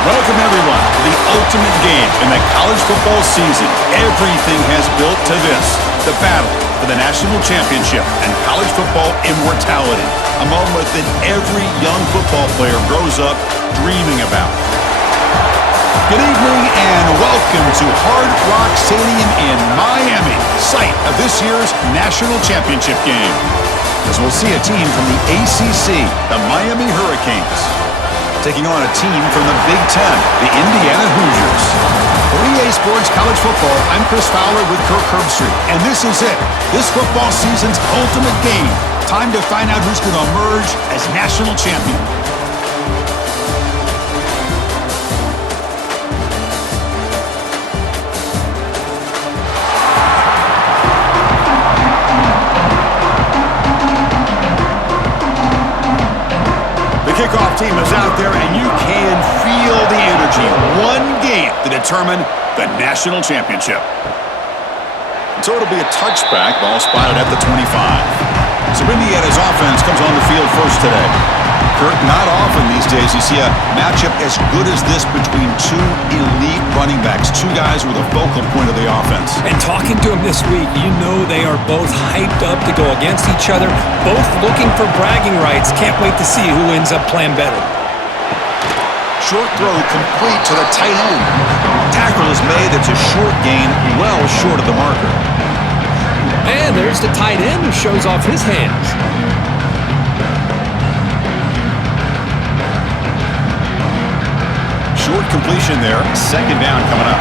Welcome, everyone, to the ultimate game in the college football season. Everything has built to this, the battle for the national championship and college football immortality, a moment that every young football player grows up dreaming about. Good evening and welcome to Hard Rock Stadium in Miami, site of this year's national championship game. As we'll see a team from the ACC, the Miami Hurricanes, taking on a team from the Big Ten, the Indiana Hoosiers. For EA Sports College Football, I'm Chris Fowler with Kirk Herbstreit, and this is it. This football season's ultimate game. Time to find out who's going to emerge as national champion. Kickoff team is out there, and you can feel the energy. One game to determine the national championship. So it'll be a touchback, ball spotted at the 25. So Indiana's offense comes on the field first today. Kurt, not often these days you see a matchup as good as this between two elite running backs, two guys with a focal point of the offense. And talking to them this week, you know they are both hyped up to go against each other, both looking for bragging rights. Can't wait to see who ends up playing better. Short throw complete to the tight end. Tackle is made. It's a short gain, well short of the marker. And there's the tight end who shows off his hands. Short completion there. Second down coming up.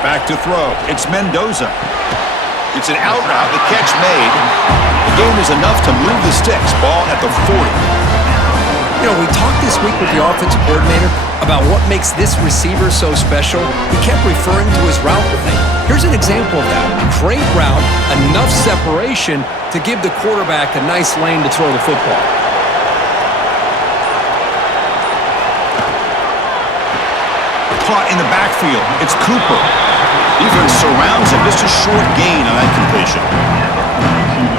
Back to throw. It's Mendoza. It's an out route. The catch made. The game is enough to move the sticks. Ball at the 40. You know, we talked this week with the offensive coordinator about what makes this receiver so special. He kept referring to his route running. Here's an example of that. Great route, enough separation to give the quarterback a nice lane to throw the football. Caught in the backfield. It's Cooper. Defense surrounds him. Just a short gain on that completion.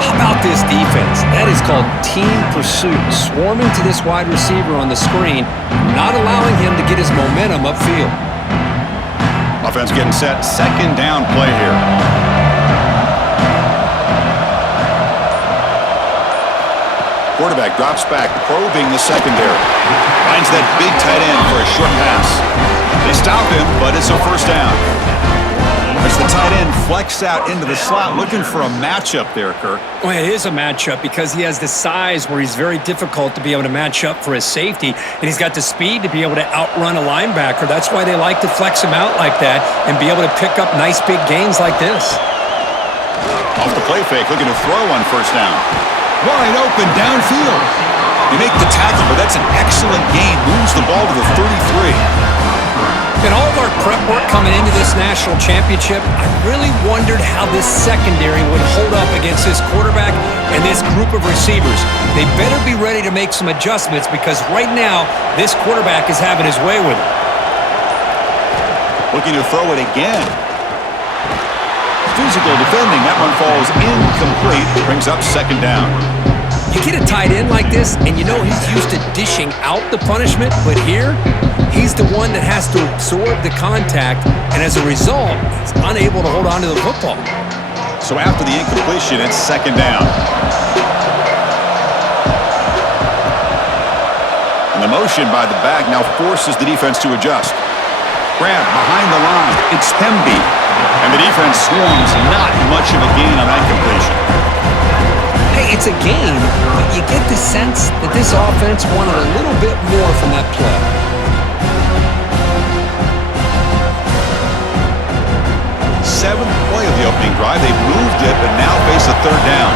How about this defense? That is called team pursuit. Swarming to this wide receiver on the screen, not allowing him to get his momentum upfield. Offense getting set. Second down play here. Quarterback drops back, probing the secondary. Finds that big tight end for a short pass. They stop him, but it's a first down. As the tight end flex out into the slot, looking for a matchup there, Kirk. Well, it is a matchup because he has the size where he's very difficult to be able to match up for his safety, and he's got the speed to be able to outrun a linebacker. That's why they like to flex him out like that and be able to pick up nice big gains like this. Off the play fake, looking to throw on first down. Wide open downfield. They make the tackle, but that's an excellent gain. Moves the ball to the 33. In all of our prep work coming into this national championship, I really wondered how this secondary would hold up against this quarterback and this group of receivers. They better be ready to make some adjustments because right now, this quarterback is having his way with it. Looking to throw it again. Physical defending. That one falls incomplete. Brings up second down. You get a tight end like this, and you know he's used to dishing out the punishment, but here, he's the one that has to absorb the contact, and as a result, he's unable to hold on to the football. So after the incompletion, it's second down. And the motion by the back now forces the defense to adjust. Grab behind the line. It's Hemby. And the defense swarms. Not much of a gain on that completion. Hey, it's a game, but you get the sense that this offense wanted a little bit more from that play. Seventh play of the opening drive. They moved it, but now face a third down.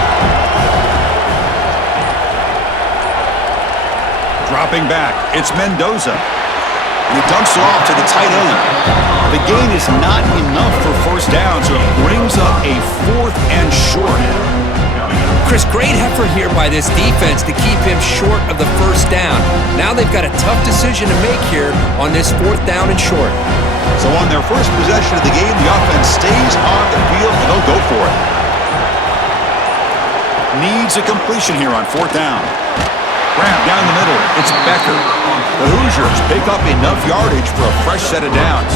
Dropping back. It's Mendoza. And he dumps it off to the tight end. The gain is not enough for first down, so it brings up a fourth and short. Chris, great effort here by this defense to keep him short of the first down. Now they've got a tough decision to make here on this fourth down and short. So on their first possession of the game, the offense stays on the field and they'll go for it. Needs a completion here on fourth down. Grab down the middle. It's Becker. The Hoosiers pick up enough yardage for a fresh set of downs.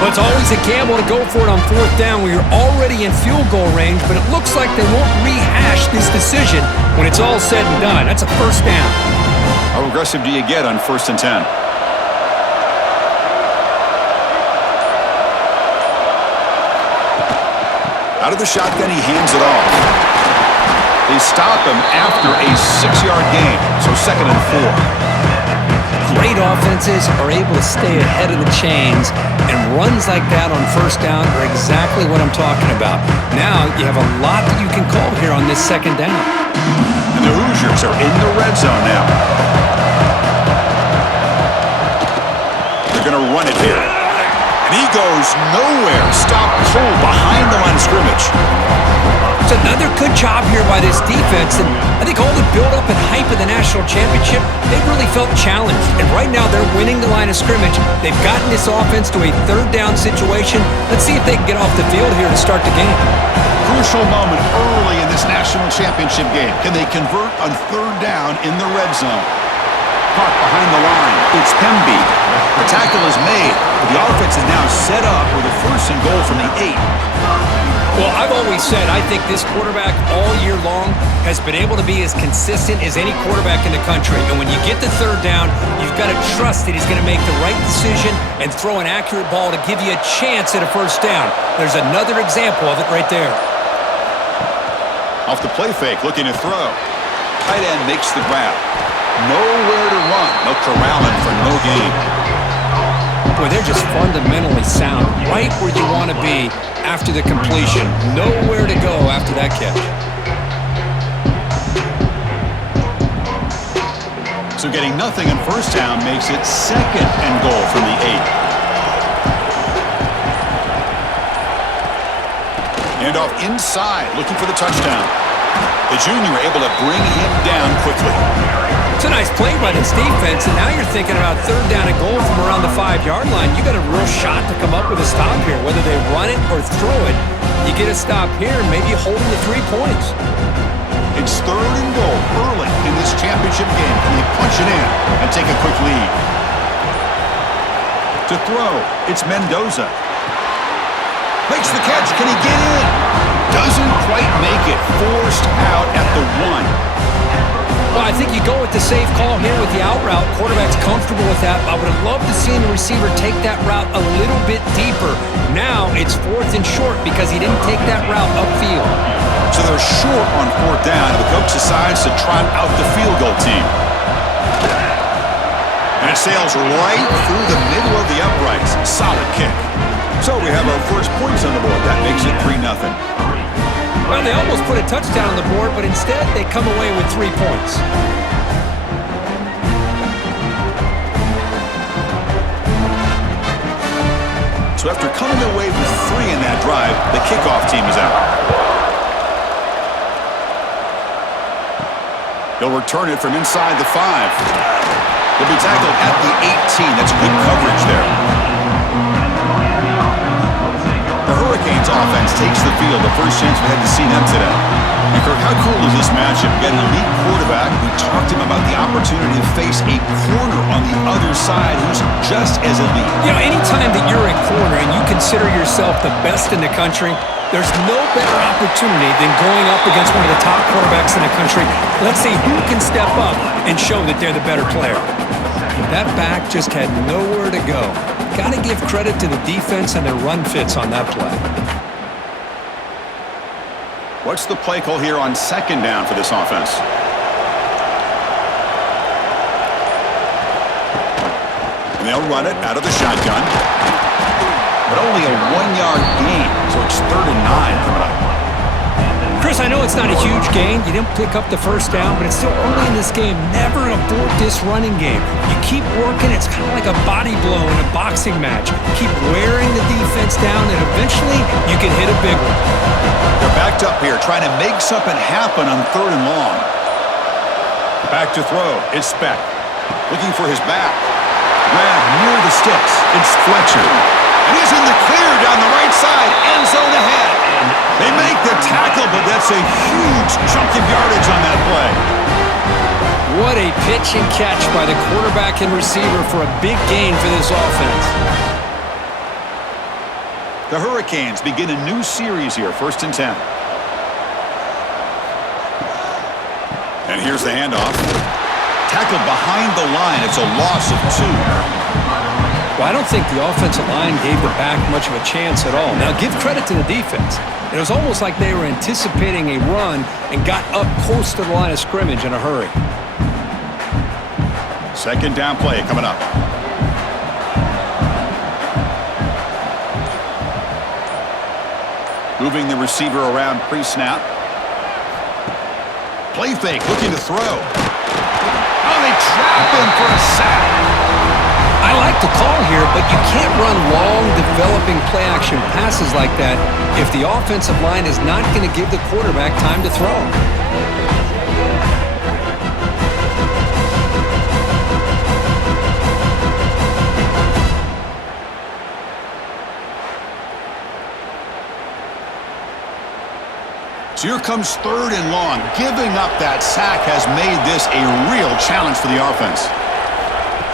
Well, it's always a gamble to go for it on fourth down when you're already in field goal range, but it looks like they won't rehash this decision when it's all said and done. That's a first down. How aggressive do you get on 1st and 10? Out of the shotgun, he hands it off. They stop him after a 6-yard gain, so 2nd and 4. Great offenses are able to stay ahead of the chains, and runs like that on first down are exactly what I'm talking about. Now you have a lot that you can call here on this 2nd down. And the Hoosiers are in the red zone now. They're going to run it here. And he goes nowhere. Stop cold behind the line of scrimmage. It's another good job here by this defense, and I think all the build-up and hype of the national championship, they really felt challenged. And right now they're winning the line of scrimmage. They've gotten this offense to a 3rd down situation. Let's see if they can get off the field here to start the game. Crucial moment early in this national championship game. Can they convert on 3rd down in the red zone? Caught behind the line. It's Pemby. The tackle is made. The offense is now set up with a 1st and goal from the 8. Well, I've always said I think this quarterback all year long has been able to be as consistent as any quarterback in the country. And when you get the 3rd down, you've got to trust that he's going to make the right decision and throw an accurate ball to give you a chance at a 1st down. There's another example of it right there. Off the play fake, looking to throw. Tight end makes the grab. Nowhere to run. They'll corral him for no gain. Boy, they're just fundamentally sound, right where you want to be after the completion. Nowhere to go after that catch. So getting nothing on 1st down makes it 2nd and goal from the 8. And off inside, looking for the touchdown. The junior able to bring him down quickly. It's a nice play by this defense, and now you're thinking about 3rd down and goal from around the 5-yard line. You got a real shot to come up with a stop here. Whether they run it or throw it, you get a stop here and maybe holding the 3 points. It's 3rd and goal early in this championship game. Can they punch it in and take a quick lead? To throw, it's Mendoza. Makes the catch. Can he get in? Doesn't quite make it. Forced out at the 1. Well, I think you go with the safe call here with the out route. Quarterback's comfortable with that. I would have loved to see the receiver take that route a little bit deeper. Now it's 4th and short because he didn't take that route upfield. So they're short on 4th down, and the coach decides to trot out the field goal team. And it sails right through the middle of the uprights. Solid kick. So we have our first points on the board. That makes it 3-0. Well, they almost put a touchdown on the board, but instead they come away with 3 points. So after coming away with 3 in that drive, the kickoff team is out. They'll return it from inside the 5. They'll be tackled at the 18. That's good coverage there. The Hurricanes offense takes the field. The first chance we had to see them today. And Kirk, how cool is this matchup? You got an elite quarterback. We talked to him about the opportunity to face a corner on the other side who's just as elite. You know, anytime that you're a corner and you consider yourself the best in the country, there's no better opportunity than going up against one of the top quarterbacks in the country. Let's see who can step up and show that they're the better player. That back just had nowhere to go. Got to give credit to the defense and their run fits on that play. What's the play call here on 2nd down for this offense? And they'll run it out of the shotgun. But only a 1-yard gain, so it's 3rd and 9 coming up. Chris, I know it's not a huge gain. You didn't pick up the first down, but it's still early in this game. Never abort this running game. You keep working. It's kind of like a body blow in a boxing match. Keep wearing the defense down, and eventually you can hit a big one. They're backed up here, trying to make something happen on 3rd and long. Back to throw. It's Speck. Looking for his back. Grab near the sticks. It's Fletcher. And he's in the clear down the right side. End zone ahead. They make the tackle, but that's a huge chunk of yardage on that play. What a pitch and catch by the quarterback and receiver for a big gain for this offense. The Hurricanes begin a new series here, 1st and 10. And here's the handoff. Tackled behind the line. It's a loss of 2. Well, I don't think the offensive line gave the back much of a chance at all. Now, give credit to the defense. It was almost like they were anticipating a run and got up close to the line of scrimmage in a hurry. 2nd down play coming up. Moving the receiver around pre-snap. Play fake, looking to throw. Oh, they trap him for a sack. I like the call here, but you can't run long, developing play-action passes like that if the offensive line is not going to give the quarterback time to throw. So here comes 3rd and long. Giving up that sack has made this a real challenge for the offense.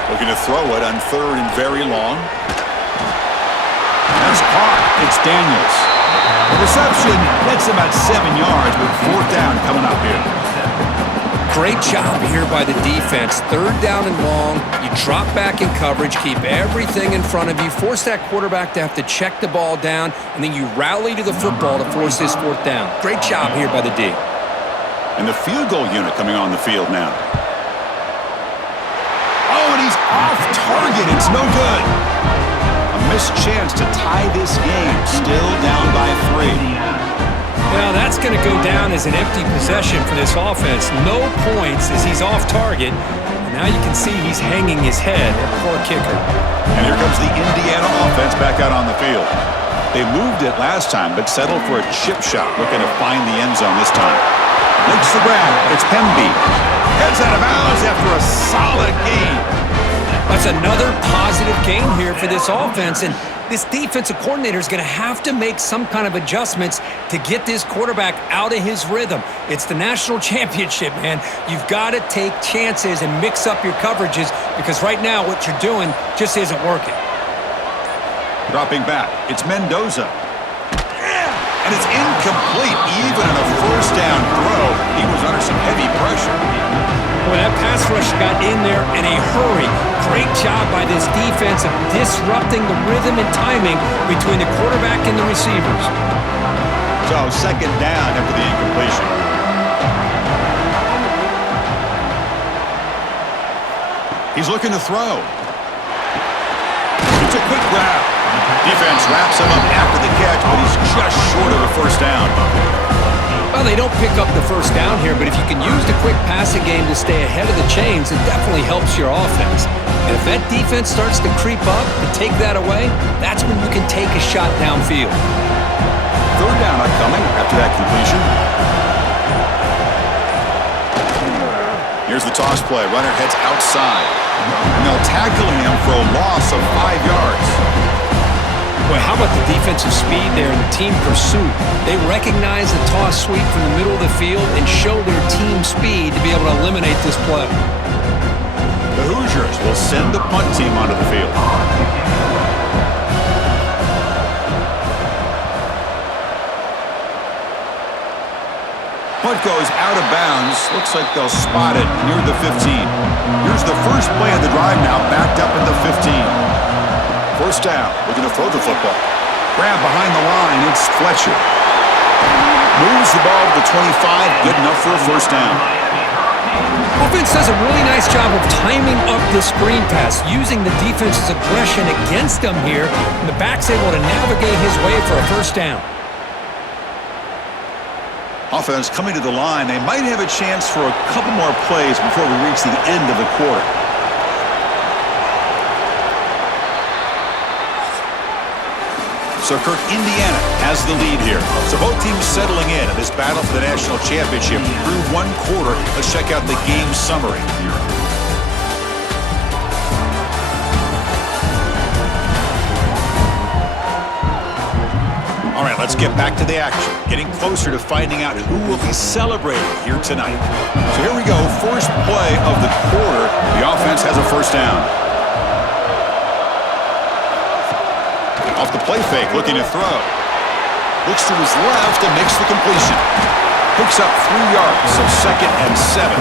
Looking to throw it on 3rd and very long. That's caught. It's Daniels. The reception gets about 7 yards with 4th down coming up here. Great job here by the defense. 3rd down and long. You drop back in coverage, keep everything in front of you, force that quarterback to have to check the ball down, and then you rally to the football to force this 4th down. Great job here by the D. And the field goal unit coming on the field now. Oh, and he's off target. It's no good. A missed chance to tie this game. Still down by 3. Well, that's going to go down as an empty possession for this offense. No points as he's off target. And now you can see he's hanging his head. Poor kicker. And here comes the Indiana offense back out on the field. They moved it last time, but settled for a chip shot, looking to find the end zone this time. Makes the grab. It's Hemby. Heads out of bounds after a solid gain. That's another positive gain here for this offense, and this defensive coordinator is going to have to make some kind of adjustments to get this quarterback out of his rhythm. It's the national championship, man. You've got to take chances and mix up your coverages because right now what you're doing just isn't working. Dropping back, it's Mendoza. And it's incomplete. Even on a 1st down throw, he was under some heavy pressure. Boy, that pass rush got in there in a hurry. Great job by this defense of disrupting the rhythm and timing between the quarterback and the receivers. So 2nd down after the incompletion. He's looking to throw. It's a quick grab. Defense wraps him up after the catch, but he's just short of a 1st down. Well, they don't pick up the 1st down here, but if you can use the quick passing game to stay ahead of the chains, it definitely helps your offense. And if that defense starts to creep up and take that away, that's when you can take a shot downfield. 3rd down upcoming after that completion. Here's the toss play. Runner heads outside. And they'll tackle him for a loss of 5 yards. Boy, how about the defensive speed there and the team pursuit? They recognize the toss sweep from the middle of the field and show their team speed to be able to eliminate this play. The Hoosiers will send the punt team onto the field. Punt goes out of bounds. Looks like they'll spot it near the 15. Here's the first play of the drive now, backed up at the 15. 1st down, looking to throw the football. Grab behind the line, it's Fletcher. Moves the ball to the 25, good enough for a 1st down. Offense does a really nice job of timing up the screen pass, using the defense's aggression against them here, and the back's able to navigate his way for a 1st down. Offense coming to the line. They might have a chance for a couple more plays before we reach the end of the quarter. So Kirk, Indiana has the lead here. So both teams settling in this battle for the national championship through 1 quarter. Let's check out the game summary. All right, let's get back to the action. Getting closer to finding out who will be celebrating here tonight. So here we go. First play of the quarter. The offense has a first down. Off the play fake, looking to throw. Looks to his left and makes the completion. Picks up 3 yards, so 2nd and 7.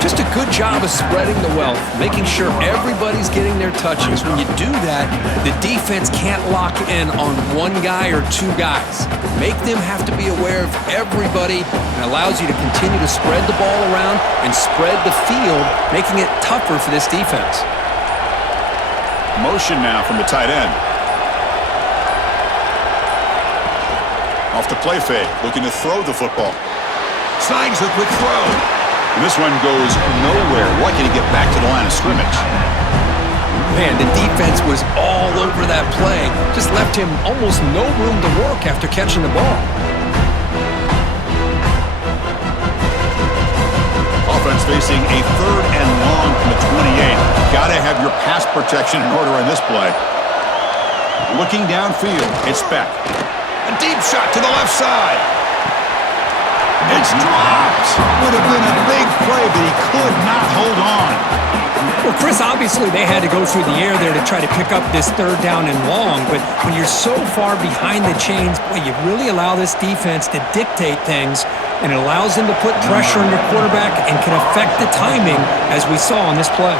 Just a good job of spreading the wealth, making sure everybody's getting their touches. When you do that, the defense can't lock in on one guy or 2 guys. Make them have to be aware of everybody, and allows you to continue to spread the ball around and spread the field, making it tougher for this defense. Motion now from the tight end. Off the play fake, looking to throw the football. Snags the quick throw. And this one goes nowhere. Lucky to get back to the line of scrimmage. Man, the defense was all over that play. Just left him almost no room to work after catching the ball. Offense facing a 3rd and long from the 28. Got to have your pass protection in order on this play. Looking downfield, it's Beck. A deep shot to the left side. It's dropped. Would have been a big play, but he could not hold on. Well, Chris, obviously they had to go through the air there to try to pick up this 3rd down and long, but when you're so far behind the chains, boy, you really allow this defense to dictate things, and it allows them to put pressure on your quarterback and can affect the timing, as we saw on this play.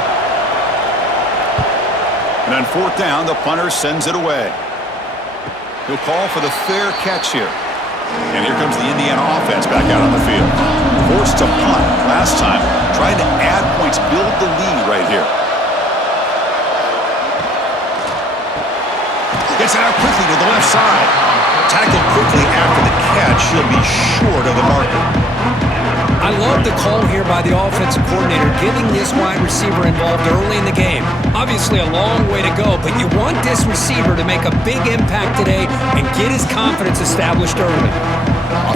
And on 4th down, the punter sends it away. He'll call for the fair catch here. And here comes the Indiana offense back out on the field. Forced to punt last time. Trying to add points, build the lead right here. Gets it out quickly to the left side. Tackled quickly after the catch. He'll be short of the marker. I love the call here by the offensive coordinator, getting this wide receiver involved early in the game. Obviously a long way to go, but you want this receiver to make a big impact today and get his confidence established early.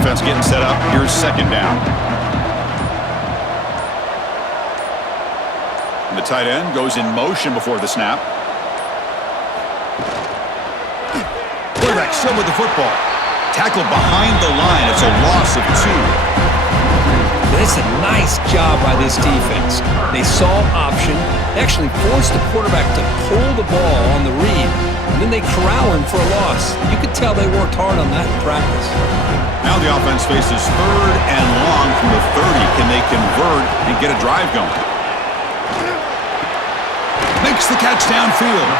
Offense getting set up. Here's 2nd down. And the tight end goes in motion before the snap. Quarterback still with the football. Tackled behind the line. It's a loss of 2. It's a nice job by this defense. They saw option, actually forced the quarterback to pull the ball on the read, and then they corral him for a loss. You could tell they worked hard on that in practice. Now the offense faces 3rd and long from the 30. Can they convert and get a drive going? Makes the catch downfield.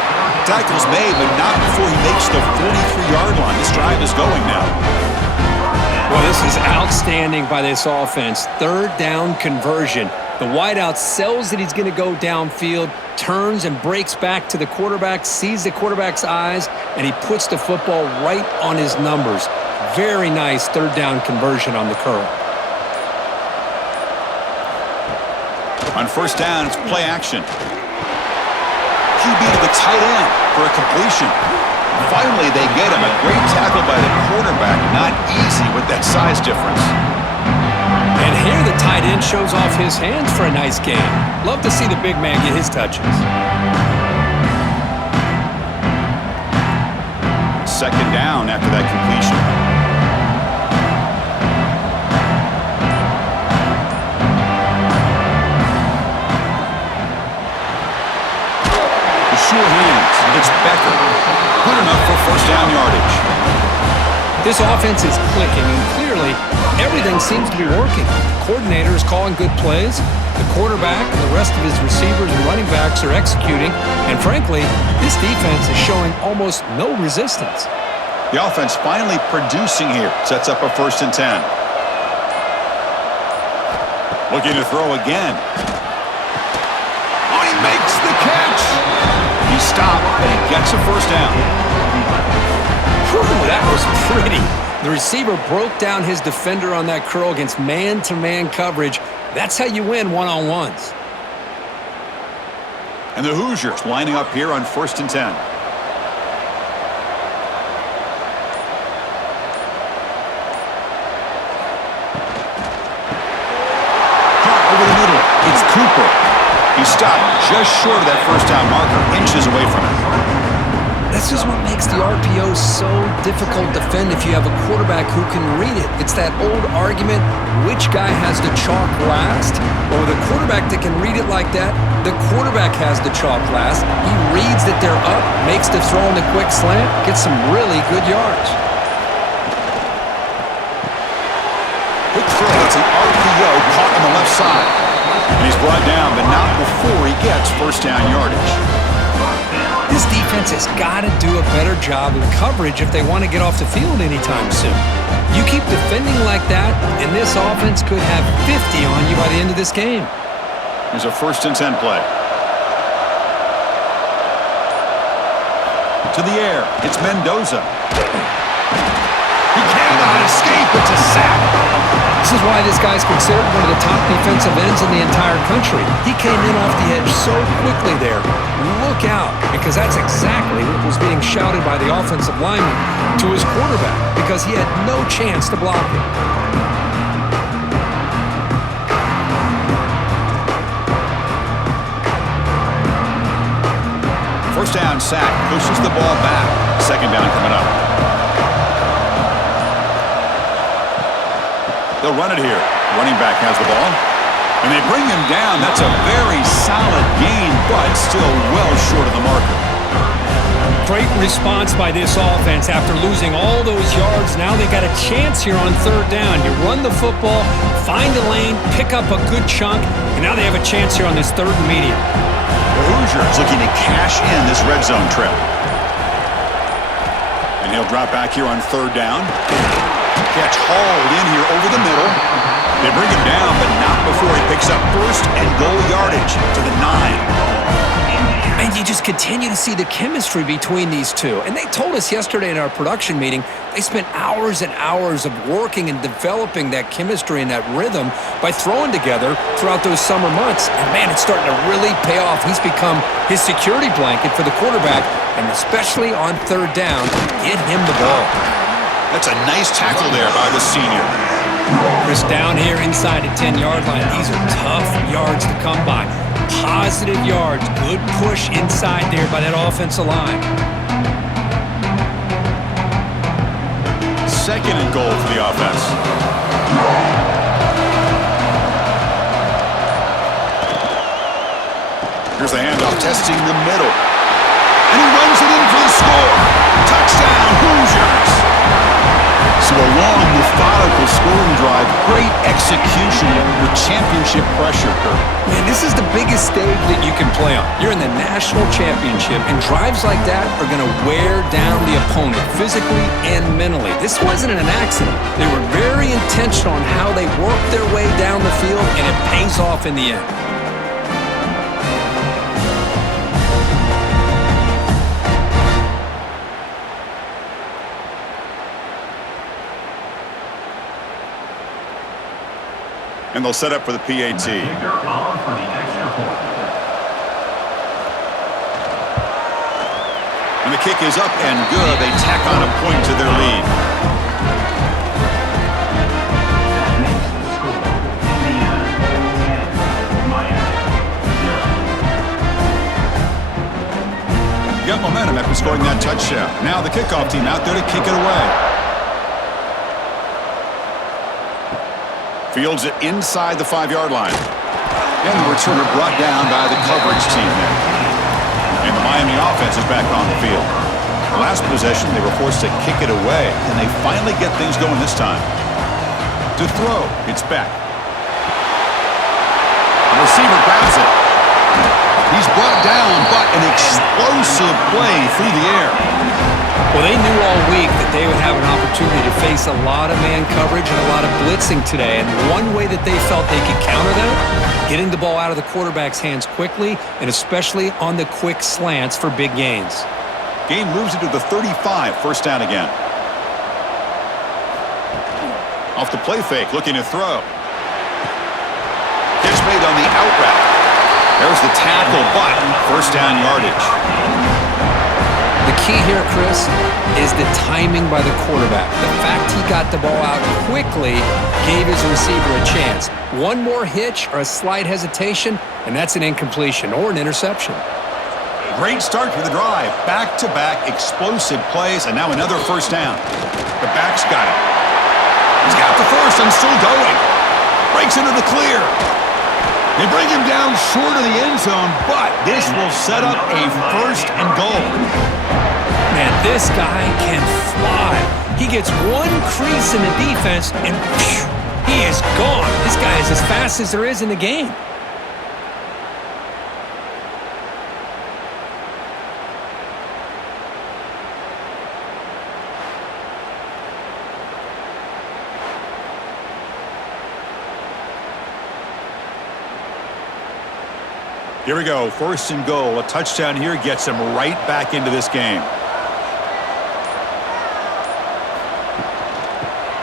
Tackle's made, but not before he makes the 43-yard line. This drive is going now. Well, this is outstanding by this offense. 3rd down conversion. The wideout sells that he's going to go downfield, turns and breaks back to the quarterback, sees the quarterback's eyes, and he puts the football right on his numbers. Very nice 3rd down conversion on the curl. On 1st down, it's play action. QB to the tight end for a completion. Finally, they get him. A great tackle by the quarterback. Not easy with that size difference. And here the tight end shows off his hands for a nice game. Love to see the big man get his touches. 2nd down after that completion. The sure hands. It's Becker. Good enough for 1st down yardage. This offense is clicking, and clearly everything seems to be working. The coordinator is calling good plays. The quarterback and the rest of his receivers and running backs are executing. And frankly, this defense is showing almost no resistance. The offense finally producing here. Sets up a 1st and 10. Looking to throw again. Oh, he makes the catch. He stopped, but he gets a 1st down. Whew, that was pretty. The receiver broke down his defender on that curl against man-to-man coverage. That's how you win one-on-ones. And the Hoosiers lining up here on 1st and 10. Caught over the middle. It's Cooper. He stopped just short of that 1st down marker, inches away from it. This is what makes the RPO so difficult to defend if you have a quarterback who can read it. It's that old argument, which guy has the chalk last? Well, with a quarterback that can read it like that, the quarterback has the chalk last. He reads that they're up, makes the throw in the quick slant, gets some really good yards. Quick throw, it's an RPO caught on the left side. And he's brought down, but not before he gets first down yardage. This defense has got to do a better job in coverage if they want to get off the field anytime soon. You keep defending like that, and this offense could have 50 on you by the end of this game. Here's a 1st and 10 play. To the air, it's Mendoza. He cannot escape, it's a sack. This is why this guy's considered one of the top defensive ends in the entire country. He came in off the edge so quickly there. Look out, because that's exactly what was being shouted by the offensive lineman to his quarterback, because he had no chance to block it. First down sack, pushes the ball back. 2nd down coming up. They'll run it here. Running back has the ball. And they bring him down. That's a very solid gain, but still well short of the marker. Great response by this offense after losing all those yards. Now they got a chance here on 3rd down. You run the football, find a lane, pick up a good chunk, and now they have a chance here on this 3rd and medium. The Hoosiers looking to cash in this red zone trip. And he'll drop back here on 3rd down. Catch hauled in here over the middle. They bring him down, but not before he picks up 1st and goal yardage to the 9. And you just continue to see the chemistry between these two. And they told us yesterday in our production meeting, they spent hours and hours of working and developing that chemistry and that rhythm by throwing together throughout those summer months. And man, it's starting to really pay off. He's become his security blanket for the quarterback, and especially on 3rd down, get him the ball. That's a nice tackle there by the senior. Chris, down here inside the 10-yard line, these are tough yards to come by. Positive yards, good push inside there by that offensive line. 2nd and goal for the offense. Here's the handoff, testing the middle. And he runs it in for the score. Touchdown, Hoosiers. So a long, methodical scoring drive, great execution with championship pressure, Kurt. Man, this is the biggest stage that you can play on. You're in the national championship, and drives like that are going to wear down the opponent physically and mentally. This wasn't an accident. They were very intentional on how they worked their way down the field, and it pays off in the end. And they'll set up for the PAT. And the kick is up and good. They tack on a point to their lead. Got momentum after scoring that touchdown. Now the kickoff team out there to kick it away. Fields it inside the 5-yard line. And the returner brought down by the coverage team there. And the Miami offense is back on the field. Last possession, they were forced to kick it away, and they finally get things going this time. To throw, it's back. The receiver grabs it. He's brought down, but an explosive play through the air. Well, they knew all week that they would have an opportunity to face a lot of man coverage and a lot of blitzing today. And one way that they felt they could counter that, getting the ball out of the quarterback's hands quickly, and especially on the quick slants for big gains. Game moves into the 35, 1st down again. Off the play fake, looking to throw. Catch made on the out route. There's the tackle, but 1st down yardage. The key here, Chris, is the timing by the quarterback. The fact he got the ball out quickly gave his receiver a chance. One more hitch or a slight hesitation, and that's an incompletion or an interception. Great start to the drive. Back-to-back explosive plays, and now another first down. The back's got it. He's got the first and still going. Breaks into the clear. They bring him down short of the end zone, but this will set up a first and goal. Man, this guy can fly. He gets one crease in the defense, and whew, he is gone. This guy is as fast as there is in the game. Here we go, first and goal. A touchdown here gets him right back into this game.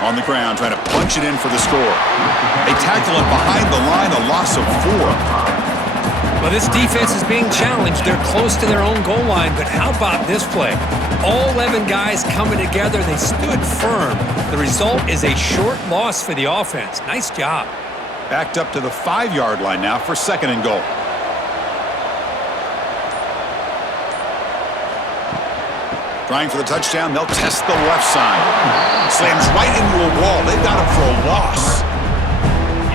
On the ground, trying to punch it in for the score. They tackle him behind the line, a loss of 4. Well, this defense is being challenged. They're close to their own goal line, but how about this play? All 11 guys coming together. They stood firm. The result is a short loss for the offense. Nice job. Backed up to the 5-yard line now for second and goal. Trying for the touchdown, they'll test the left side. Slams right into a wall. They've got him for a loss.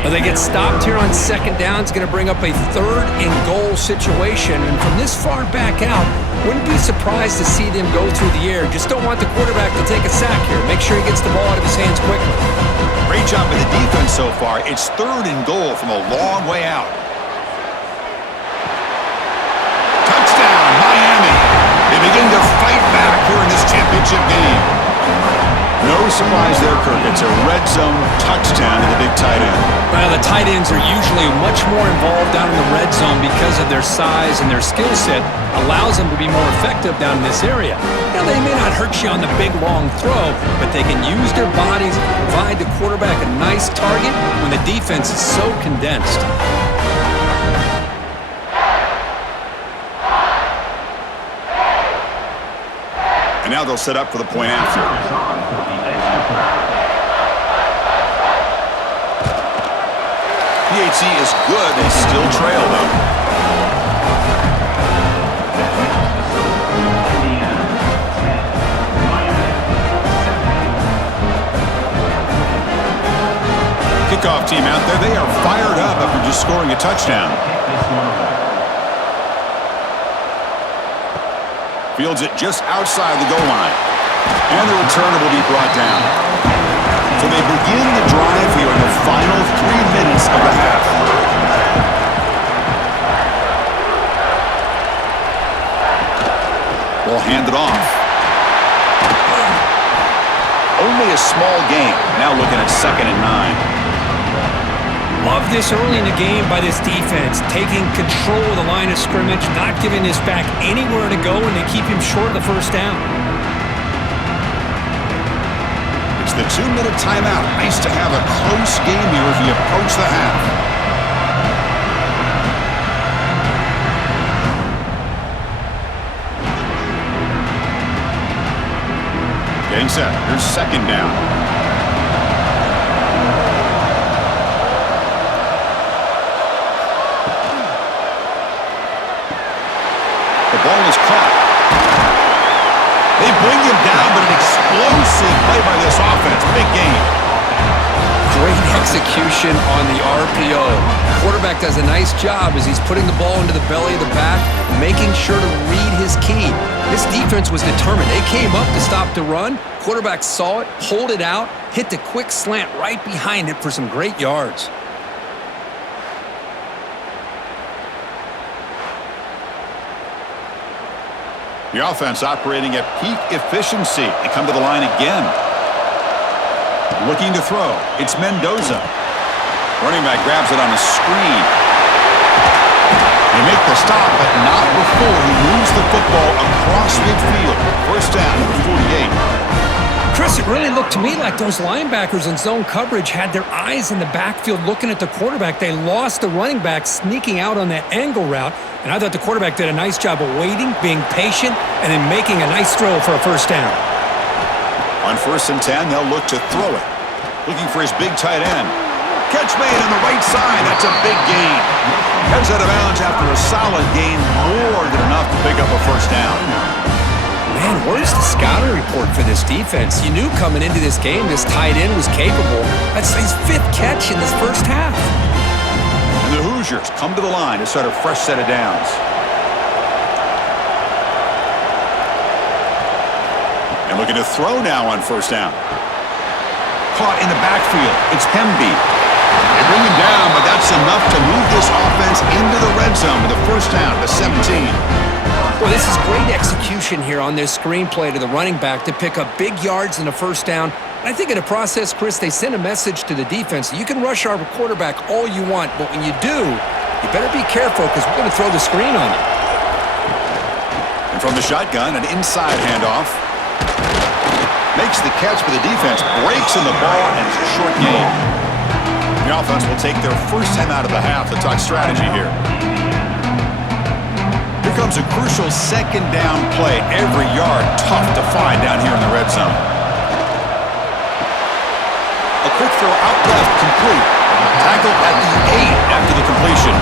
Well, they get stopped here on second down. It's going to bring up a third and goal situation. And from this far back out, wouldn't be surprised to see them go through the air. Just don't want the quarterback to take a sack here. Make sure he gets the ball out of his hands quickly. Great job by the defense so far. It's third and goal from a long way out. Touchdown, Miami. They begin to fight back here in this championship game. No surprise there, Kirk. It's a red zone touchdown to the big tight end. Well, the tight ends are usually much more involved down in the red zone because of their size and their skill set allows them to be more effective down in this area. Now, they may not hurt you on the big, long throw, but they can use their bodies to provide the quarterback a nice target when the defense is so condensed. And now they'll set up for the point after. PAT is good. They still trail, though. Kickoff team out there. They are fired up after just scoring a touchdown. Fields it just outside the goal line. And the returner will be brought down. So they begin the drive here in the final 3 minutes of the half. Ball handed off. Only a small gain. Now looking at 2nd and 9. Love this early in the game by this defense, taking control of the line of scrimmage, not giving this back anywhere to go, and they keep him short of the first down. It's the 2-minute timeout. Nice to have a close game here as we approach the half. Getting set. Here's second down. The ball is caught. They bring him down, but an explosive play by this offense. Big game. Great execution on the RPO. Quarterback does a nice job as he's putting the ball into the belly of the back, making sure to read his key. This defense was determined. They came up to stop the run. Quarterback saw it, pulled it out, hit the quick slant right behind it for some great yards. The offense operating at peak efficiency. They come to the line again. Looking to throw. It's Mendoza. Running back grabs it on a screen. They make the stop, but not before he moves the football across midfield. First down, number 48. Chris, it really looked to me like those linebackers in zone coverage had their eyes in the backfield looking at the quarterback. They lost the running back sneaking out on that angle route, and I thought the quarterback did a nice job of waiting, being patient, and then making a nice throw for a first down. On 1st and 10, they'll look to throw it. Looking for his big tight end. Catch made on the right side. That's a big gain. Heads out of bounds after a solid gain, more than enough to pick up a first down. Man, where's the scouting report for this defense? You knew coming into this game this tight end was capable. That's his 5th catch in this first half. And the Hoosiers come to the line to start a fresh set of downs. And looking to throw now on first down. Caught in the backfield. It's Hemby. They bring him down, but that's enough to move this offense into the red zone with a first down at the 17. Well, this is great execution here on this screenplay to the running back to pick up big yards and a first down. And I think in the process, Chris, they send a message to the defense. You can rush our quarterback all you want, but when you do, you better be careful because we're going to throw the screen on you. And from the shotgun, an inside handoff. Makes the catch for the defense, breaks in the ball, and it's a short game. The offense will take their first time out of the half to talk strategy here. Here comes a crucial second down play. Every yard tough to find down here in the red zone. A quick throw out left, complete. Tackle at the 8 after the completion.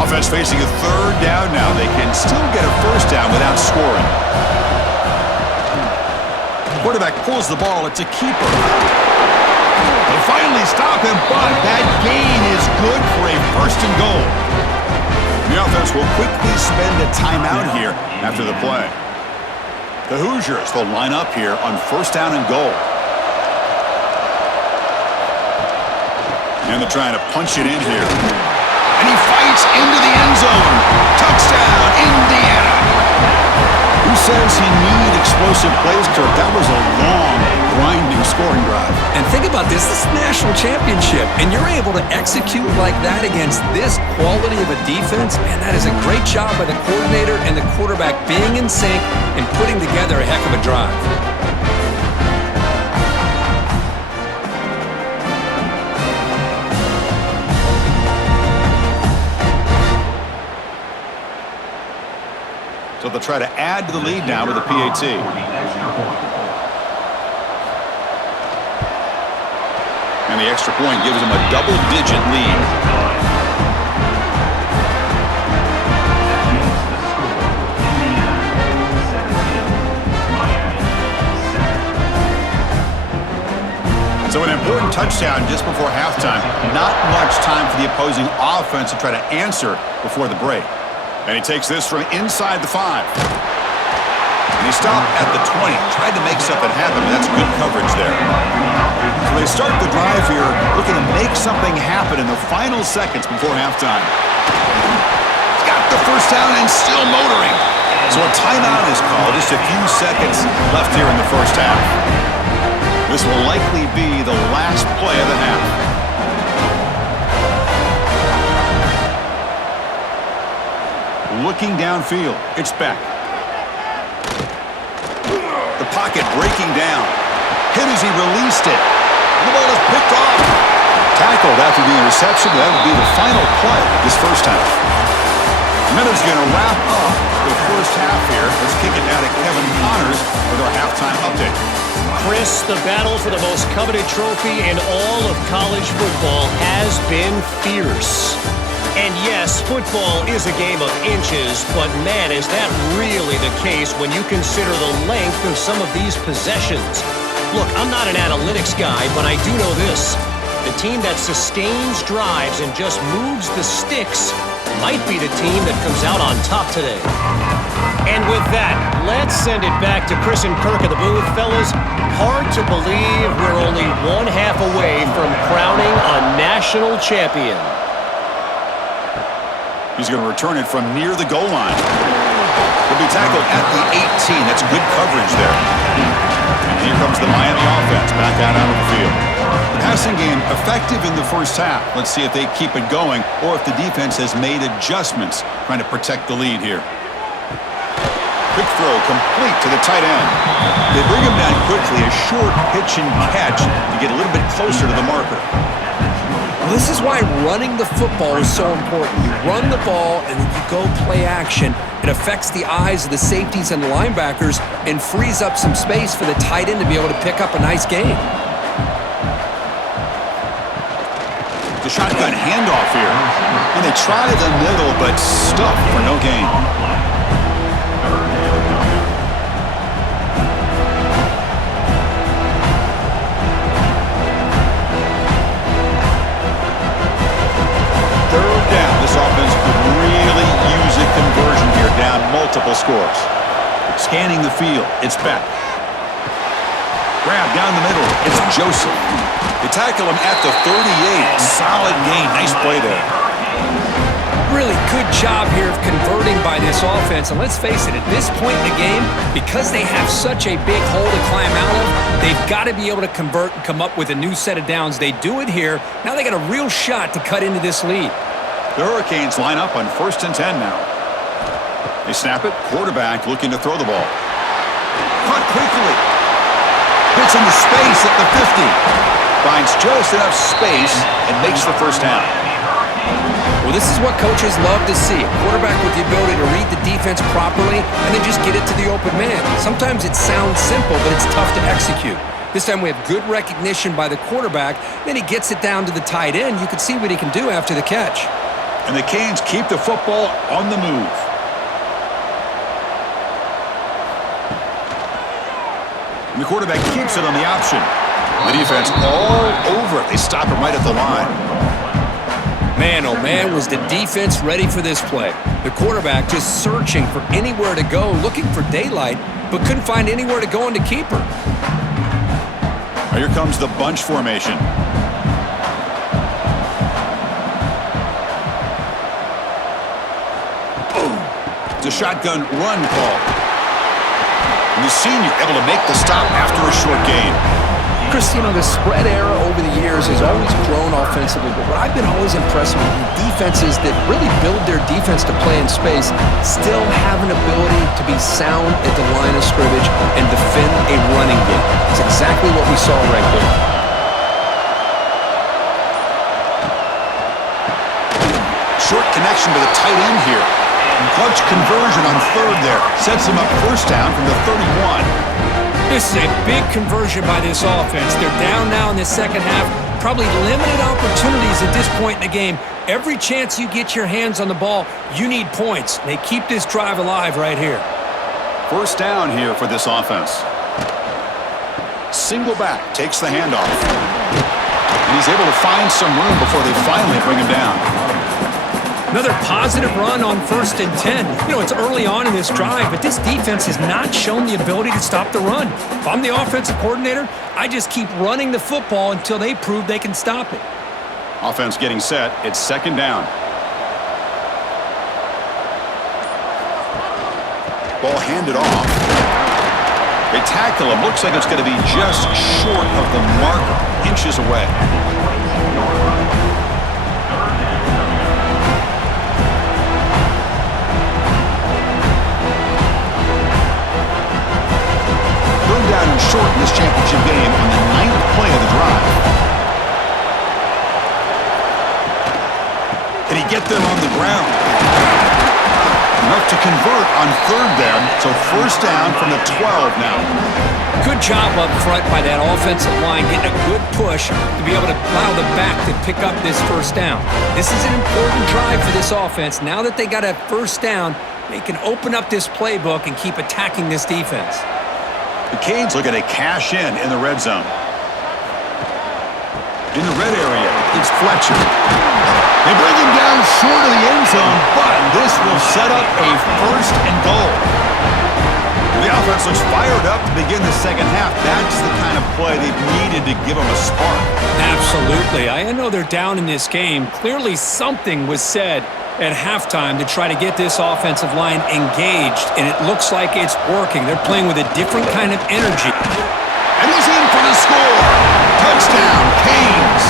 Offense facing a third down now. They can still get a first down without scoring. Quarterback pulls the ball. It's a keeper. They finally stop him, but that gain is good for a first and goal. The offense will quickly spend a timeout here after the play. The Hoosiers will line up here on first down and goal. And they're trying to punch it in here. And he fights into the end zone. Touchdown, Indiana. Who says he needs explosive plays, Kirk? That was a long, grinding scoring drive. And think about this. This is the national championship, and you're able to execute like that against this quality of a defense. Man, that is a great job by the coordinator and the quarterback being in sync and putting together a heck of a drive. So they'll try to add to the lead now with a PAT. And the extra point gives them a double-digit lead. So an important touchdown just before halftime. Not much time for the opposing offense to try to answer before the break. And he takes this from inside the 5. And he stopped at the 20. Tried to make something happen, but that's good coverage there. So they start the drive here looking to make something happen in the final seconds before halftime. He's got the first down and still motoring. So a timeout is called. Just a few seconds left here in the first half. This will likely be the last play of the half. Looking downfield, it's Beck. The pocket breaking down. Hit as he released it. The ball is picked off. Tackled after the interception. That would be the final play this first half. Minutes going to wrap up the first half here. Let's kick it now to Kevin Connors with our halftime update. Chris, the battle for the most coveted trophy in all of college football has been fierce. And yes, football is a game of inches, but man, is that really the case when you consider the length of some of these possessions. Look, I'm not an analytics guy, but I do know this. The team that sustains drives and just moves the sticks might be the team that comes out on top today. And with that, let's send it back to Chris and Kirk at the booth. Fellas, hard to believe we're only one half away from crowning a national champion. He's going to return it from near the goal line. He'll be tackled at the 18. That's good coverage there. And here comes the Miami offense back out on the field. The passing game effective in the first half. Let's see if they keep it going or if the defense has made adjustments trying to protect the lead here. Quick throw complete to the tight end. They bring him down quickly. A short pitch and catch to get a little bit closer to the marker. Well, this is why running the football is so important. You run the ball, and then you go play action. It affects the eyes of the safeties and the linebackers and frees up some space for the tight end to be able to pick up a nice gain. The shotgun handoff here. And they try the middle, but stuffed for no gain. Third down. This offense could really use a conversion here, down multiple scores. Scanning the field. It's Beck. Grab down the middle. It's Joseph. They tackle him at the 38. Solid gain. Nice play there. Really good job here of converting by this offense. And let's face it, at this point in the game, because they have such a big hole to climb out of, they've got to be able to convert and come up with a new set of downs. They do it here. Now they got a real shot to cut into this lead. The Hurricanes line up on 1st and 10 now. They snap it. Quarterback looking to throw the ball. Caught quickly. Gets into space at the 50. Finds just enough space and makes the first down. Well, this is what coaches love to see. A quarterback with the ability to read the defense properly and then just get it to the open man. Sometimes it sounds simple, but it's tough to execute. This time we have good recognition by the quarterback. Then he gets it down to the tight end. You can see what he can do after the catch. And the Canes keep the football on the move. And the quarterback keeps it on the option. The defense all over it. They stop him right at the line. Man, oh man, was the defense ready for this play. The quarterback just searching for anywhere to go, looking for daylight, but couldn't find anywhere to go in the keeper. Here comes the bunch formation. It's a shotgun run call. And the senior able to make the stop after a short gain. Chris, you know, the spread era over the years has always grown offensively, but what I've been always impressed with defenses that really build their defense to play in space still have an ability to be sound at the line of scrimmage and defend a running game. It's exactly what we saw right there. Short connection to the tight end here. Clutch conversion on third there. Sets him up first down from the 31. This is a big conversion by this offense. They're down now in the second half. Probably limited opportunities at this point in the game. Every chance you get your hands on the ball, you need points. They keep this drive alive right here. First down here for this offense. Single back takes the handoff. And he's able to find some room before they finally bring him down. Another positive run on 1st and 10. You know, it's early on in this drive, but this defense has not shown the ability to stop the run. If I'm the offensive coordinator, I just keep running the football until they prove they can stop it. Offense getting set. It's second down. Ball handed off. They tackle him. Looks like it's going to be just short of the marker. Inches away. Down and short in this championship game on the 9th play of the drive. Can he get them on the ground? Enough to convert on third down, so first down from the 12 now. Good job up front by that offensive line, getting a good push to be able to allow the back to pick up this first down. This is an important drive for this offense. Now that they got a first down, they can open up this playbook and keep attacking this defense. The Canes looking to cash in the red zone. In the red area, it's Fletcher. They bring him down short of the end zone, but this will set up a first and goal. The offense looks fired up to begin the second half. That's the kind of play they've needed to give them a spark. Absolutely. I know they're down in this game. Clearly something was said at halftime to try to get this offensive line engaged, and it looks like it's working. They're playing with a different kind of energy. And he's in for the score. Touchdown, Canes.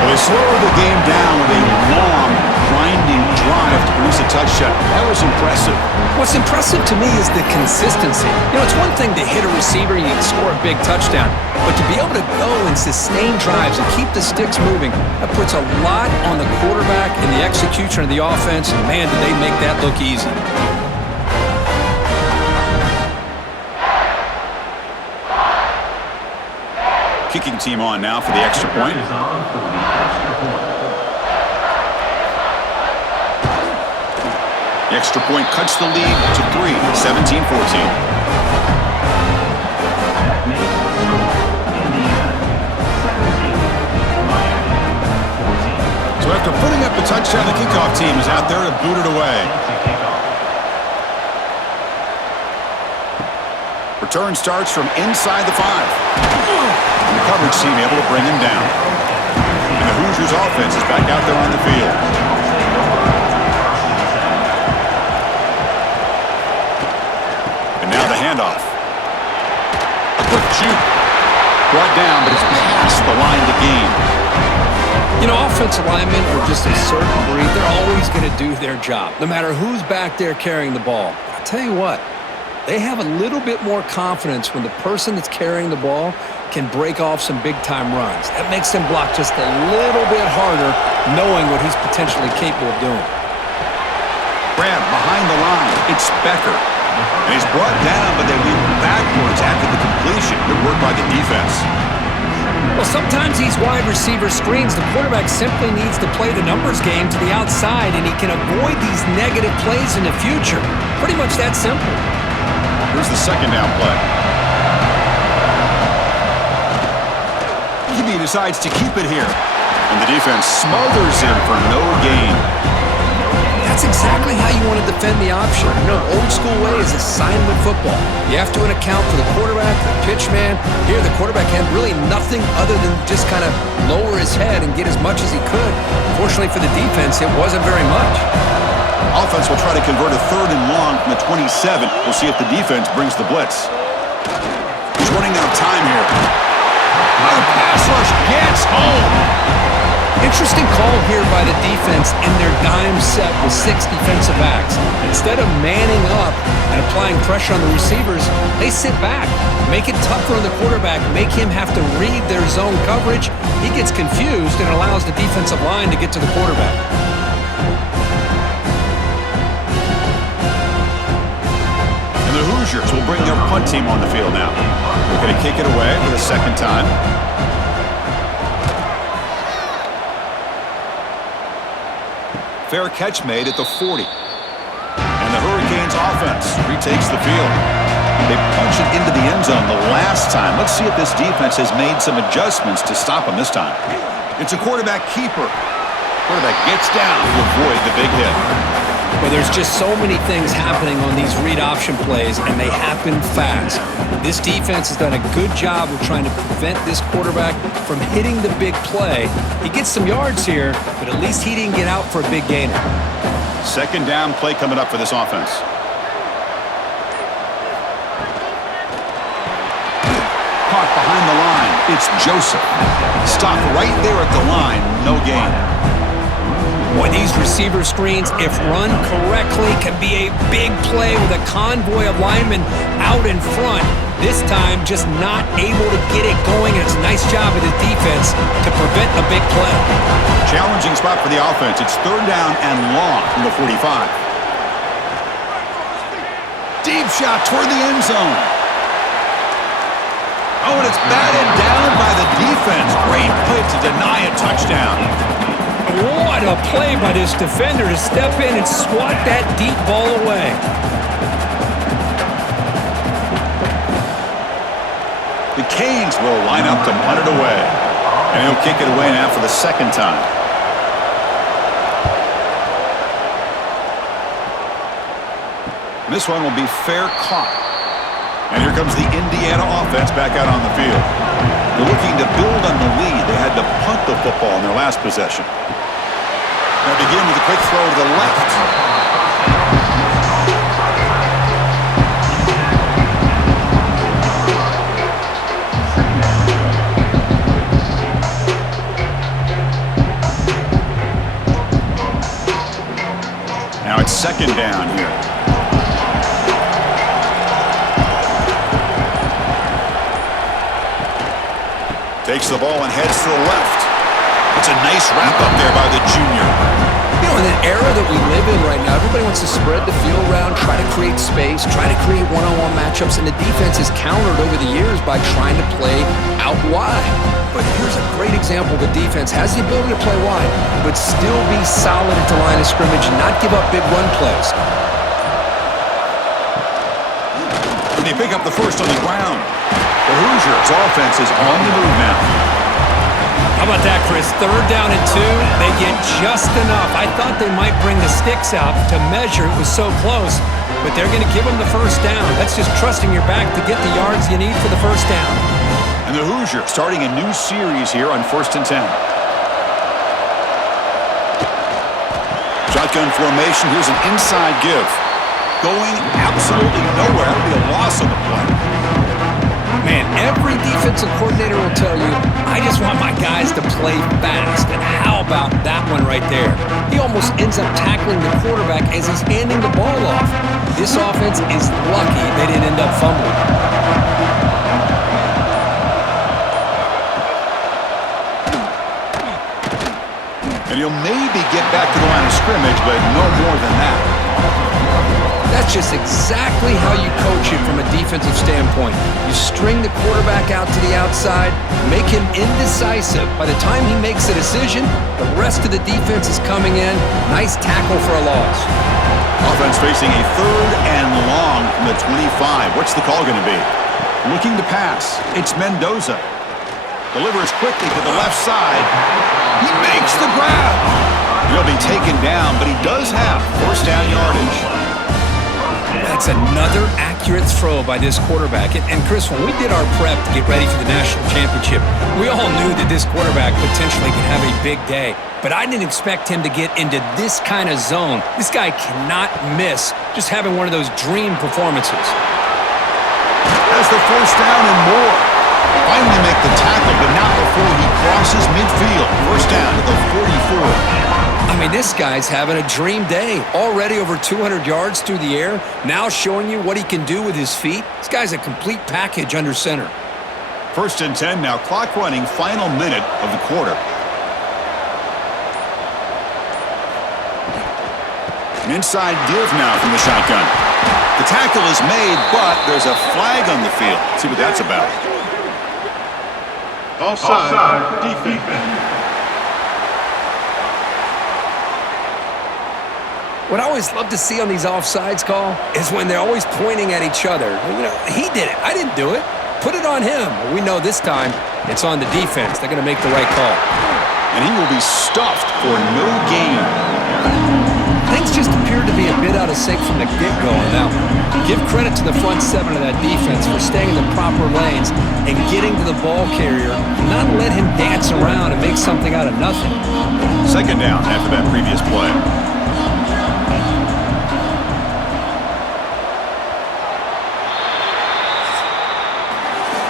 Well, they slowed the game down with a long, grinding drive to produce a touchdown. That was impressive. What's impressive to me is the consistency. It's one thing to hit a receiver and you can score a big touchdown, but to be able to go and sustain drives and keep the sticks moving, that puts a lot on the quarterback and the execution of the offense, and man, did they make that look easy. Kicking team on now for the extra point. The extra point cuts the lead to 3, 17-14. So after putting up a touchdown, the kickoff team is out there to boot it away. Return starts from inside the 5. And the coverage team able to bring him down. And the Hoosiers offense is back out there on the field. And now the handoff. A quick juke. Brought down, but it's past the line to gain. Offensive linemen are just a certain breed. They're always going to do their job, no matter who's back there carrying the ball. I'll tell you what, they have a little bit more confidence when the person that's carrying the ball can break off some big-time runs. That makes them block just a little bit harder, knowing what he's potentially capable of doing. Grab behind the line. It's Becker. And he's brought down, but they lead backwards after the completion. Good work by the defense. Well, sometimes these wide receiver screens, the quarterback simply needs to play the numbers game to the outside, and he can avoid these negative plays in the future. Pretty much that simple. Here's the second down play. He decides to keep it here. And the defense smothers him for no gain. That's exactly how you want to defend the option. Old school way is assignment football. You have to account for the quarterback, the pitch man. Here, the quarterback had really nothing other than just kind of lower his head and get as much as he could. Fortunately for the defense, it wasn't very much. Offense will try to convert a 3rd and long from the 27. We'll see if the defense brings the blitz. He's running out of time here. Another pass rush gets home. Interesting call here by the defense in their dime set with 6 defensive backs. Instead of manning up and applying pressure on the receivers, they sit back, make it tougher on the quarterback, make him have to read their zone coverage. He gets confused and allows the defensive line to get to the quarterback. And the Hoosiers will bring their punt team on the field now. They're going to kick it away for the second time. Fair catch made at the 40. And the Hurricanes offense retakes the field. They punch it into the end zone the last time. Let's see if this defense has made some adjustments to stop them this time. It's a quarterback keeper. Quarterback gets down to avoid the big hit. Well, there's just so many things happening on these read option plays, and they happen fast. This defense has done a good job of trying to prevent this quarterback from hitting the big play. He gets some yards here, but at least he didn't get out for a big gainer. Second down play coming up for this offense. Caught behind the line. It's Joseph. Stopped right there at the line. No gain. Boy, these receiver screens, if run correctly, can be a big play with a convoy of linemen out in front. This time, just not able to get it going, and it's a nice job of the defense to prevent a big play. Challenging spot for the offense. It's 3rd down and long from the 45. Deep shot toward the end zone. Oh, and it's batted down by the defense. Great play to deny a touchdown. What a play by this defender to step in and swat that deep ball away. The Canes will line up to punt it away. And he'll kick it away now for the second time. And this one will be fair caught. And here comes the Indiana offense back out on the field. They're looking to build on the lead. They had to punt the football in their last possession. Now begin with a quick throw to the left. Now a second down here. Takes the ball and heads to the left. It's a nice wrap up there by the junior. You know, in an era that we live in right now, everybody wants to spread the field around, try to create space, try to create one-on-one matchups, and the defense has countered over the years by trying to play out wide. But here's a great example. The defense has the ability to play wide, but still be solid at the line of scrimmage and not give up big run plays. And they pick up the first on the ground. The Hoosiers' offense is on the move now. How about that, Chris? Third down and 2. They get just enough. I thought they might bring the sticks out to measure. It was so close. But they're going to give them the first down. That's just trusting your back to get the yards you need for the first down. And the Hoosiers starting a new series here on 1st and 10. Shotgun formation. Here's an inside give. Going absolutely nowhere. That'll be a loss on the play. Man, every defensive coordinator will tell you, I just want my guys to play fast. And how about that one right there? He almost ends up tackling the quarterback as he's handing the ball off. This offense is lucky they didn't end up fumbling. And he'll maybe get back to the line of scrimmage, but no more than that. That's just exactly how you coach it from a defensive standpoint. You string the quarterback out to the outside, make him indecisive. By the time he makes a decision, the rest of the defense is coming in. Nice tackle for a loss. Offense facing a 3rd and long from the 25. What's the call going to be? Looking to pass. It's Mendoza. Delivers quickly to the left side. He makes the grab. He'll be taken down, but he does have first down yardage. That's another accurate throw by this quarterback. And Chris, when we did our prep to get ready for the national championship, we all knew that this quarterback potentially could have a big day. But I didn't expect him to get into this kind of zone. This guy cannot miss just having one of those dream performances. Has the first down and more. Finally make the tackle, but not before he crosses midfield. First down to the 44. I mean, this guy's having a dream day. Already over 200 yards through the air. Now showing you what he can do with his feet. This guy's a complete package under center. 1st and 10 now. Clock running. Final minute of the quarter. An inside give now from the shotgun. The tackle is made, but there's a flag on the field. Let's see what that's about. Offside defense. What I always love to see on these offsides call is when they're always pointing at each other. You know, he did it. I didn't do it. Put it on him. We know this time it's on the defense. They're going to make the right call. And he will be stuffed for no gain. Things just appeared to be a bit out of sync from the get-go on that one. Give credit to the front 7 of that defense for staying in the proper lanes and getting to the ball carrier, not let him dance around and make something out of nothing. Second down after that previous play.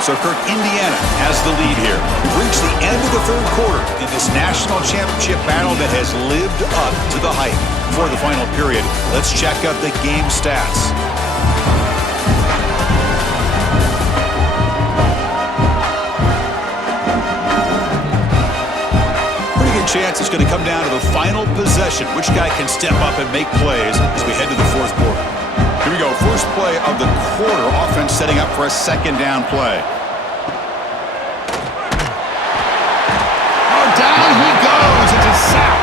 So Kirk, Indiana has the lead here. We've reached the end of the 3rd quarter in this national championship battle that has lived up to the hype. For the final period, let's check out the game stats. Pretty good chance it's going to come down to the final possession. Which guy can step up and make plays as we head to the 4th quarter. Here we go. First play of the quarter. Offense setting up for a 2nd down play. Down he goes. It's a sack.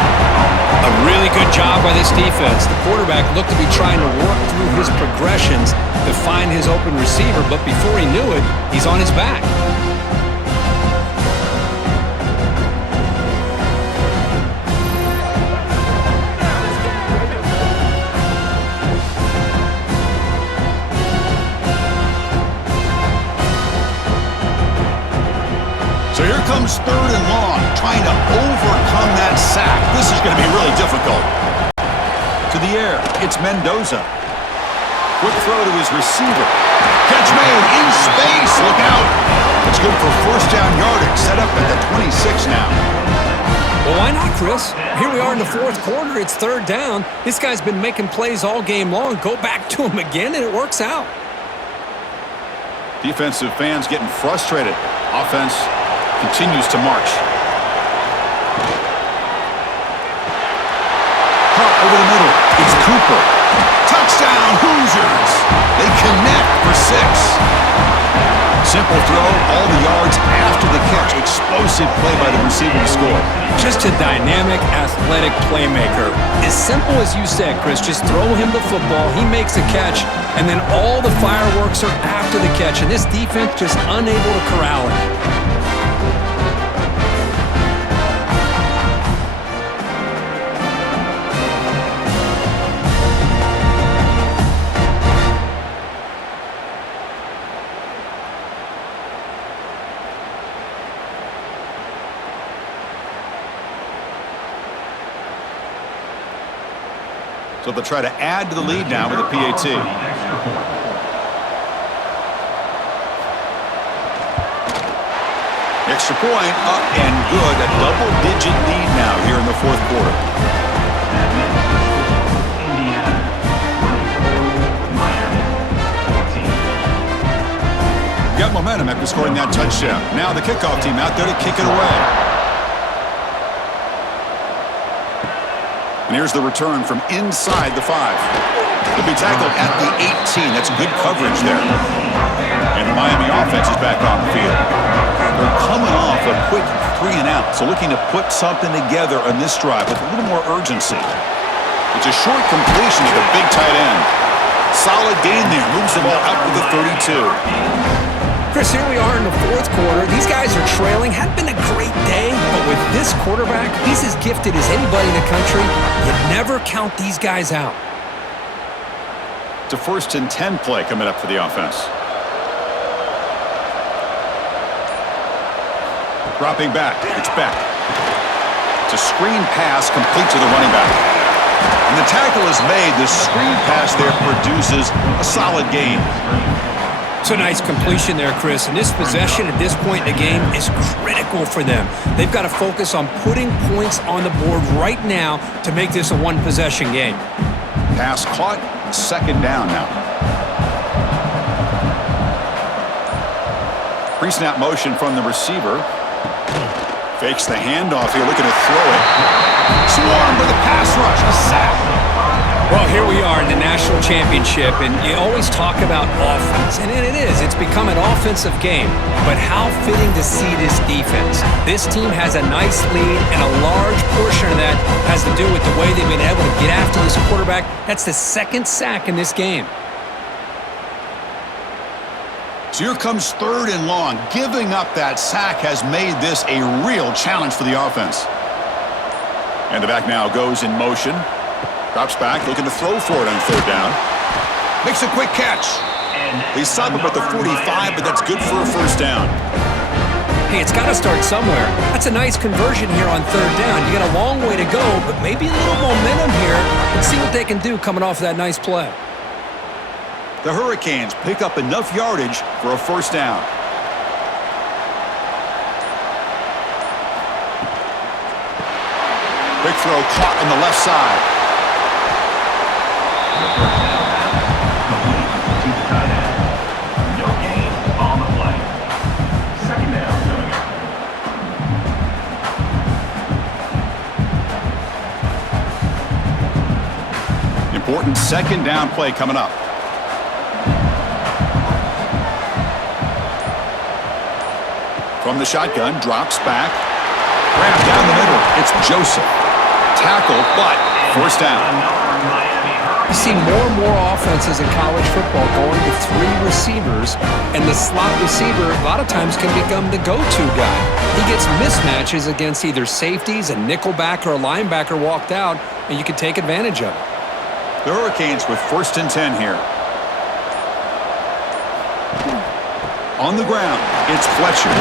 A really good job by this defense. The quarterback looked to be trying to work through his progressions to find his open receiver, but before he knew it, he's on his back. So here comes 3rd and long, trying to overcome that sack. This is going to be really difficult. To the air, it's Mendoza. Quick throw to his receiver. Catch made in space. Look out. It's good for first down yardage. Set up at the 26 now. Well, why not, Chris? Here we are in the fourth quarter. It's third down. This guy's been making plays all game long. Go back to him again, and it works out. Defensive fans getting frustrated. Offense continues to march. Caught over the middle. It's Cooper. Touchdown, Hoosiers. They connect for 6. Simple throw, all the yards after the catch. Explosive play by the receiver to score. Just a dynamic, athletic playmaker. As simple as you said, Chris, just throw him the football, he makes a catch, and then all the fireworks are after the catch, and this defense just unable to corral him. So they'll try to add to the lead now with a PAT. Extra point up and good. A double-digit lead now here in the fourth quarter. Got momentum after scoring that touchdown. Now the kickoff team out there to kick it away. And here's the return from inside the 5. He'll be tackled at the 18. That's good coverage there. And the Miami offense is back on the field. They're coming off a quick 3 and out, so looking to put something together on this drive with a little more urgency. It's a short completion to the big tight end. Solid gain there. Moves the ball out to the 32. Chris, here we are in the fourth quarter. These guys are trailing. Hadn't been a great day, but with this quarterback, he's as gifted as anybody in the country. You never count these guys out. It's a 1st and 10 play coming up for the offense. Dropping back. It's Beck. It's a screen pass complete to the running back. And the tackle is made. The screen pass there produces a solid gain. It's a nice completion there, Chris. And this possession at this point in the game is critical for them. They've got to focus on putting points on the board right now to make this a one-possession game. Pass caught, 2nd down now. Pre-snap motion from the receiver. Fakes the handoff here, looking to throw it. Swarmed with a pass rush, a sack. Well, here we are in the national championship, and you always talk about offense, and it is. It's become an offensive game, but how fitting to see this defense. This team has a nice lead, and a large portion of that has to do with the way they've been able to get after this quarterback. That's the 2nd sack in this game. So here comes 3rd and long. Giving up that sack has made this a real challenge for the offense. And the back now goes in motion. Drops back, looking to throw for it on 3rd down. Makes a quick catch. They stop him at the 45, but that's good for a 1st down. Hey, it's got to start somewhere. That's a nice conversion here on 3rd down. You got a long way to go, but maybe a little momentum here. Let's see what they can do coming off that nice play. The Hurricanes pick up enough yardage for a 1st down. Quick throw caught on the left side. Important 2nd down play coming up. From the shotgun, drops back. Grabbed down the middle. It's Joseph. Tackle, but 1st down. You see more and more offenses in college football going to 3 receivers, and the slot receiver a lot of times can become the go-to guy. He gets mismatches against either safeties, a nickelback, or a linebacker walked out, and you can take advantage of it. The Hurricanes with 1st and 10 here. On the ground, it's Fletcher.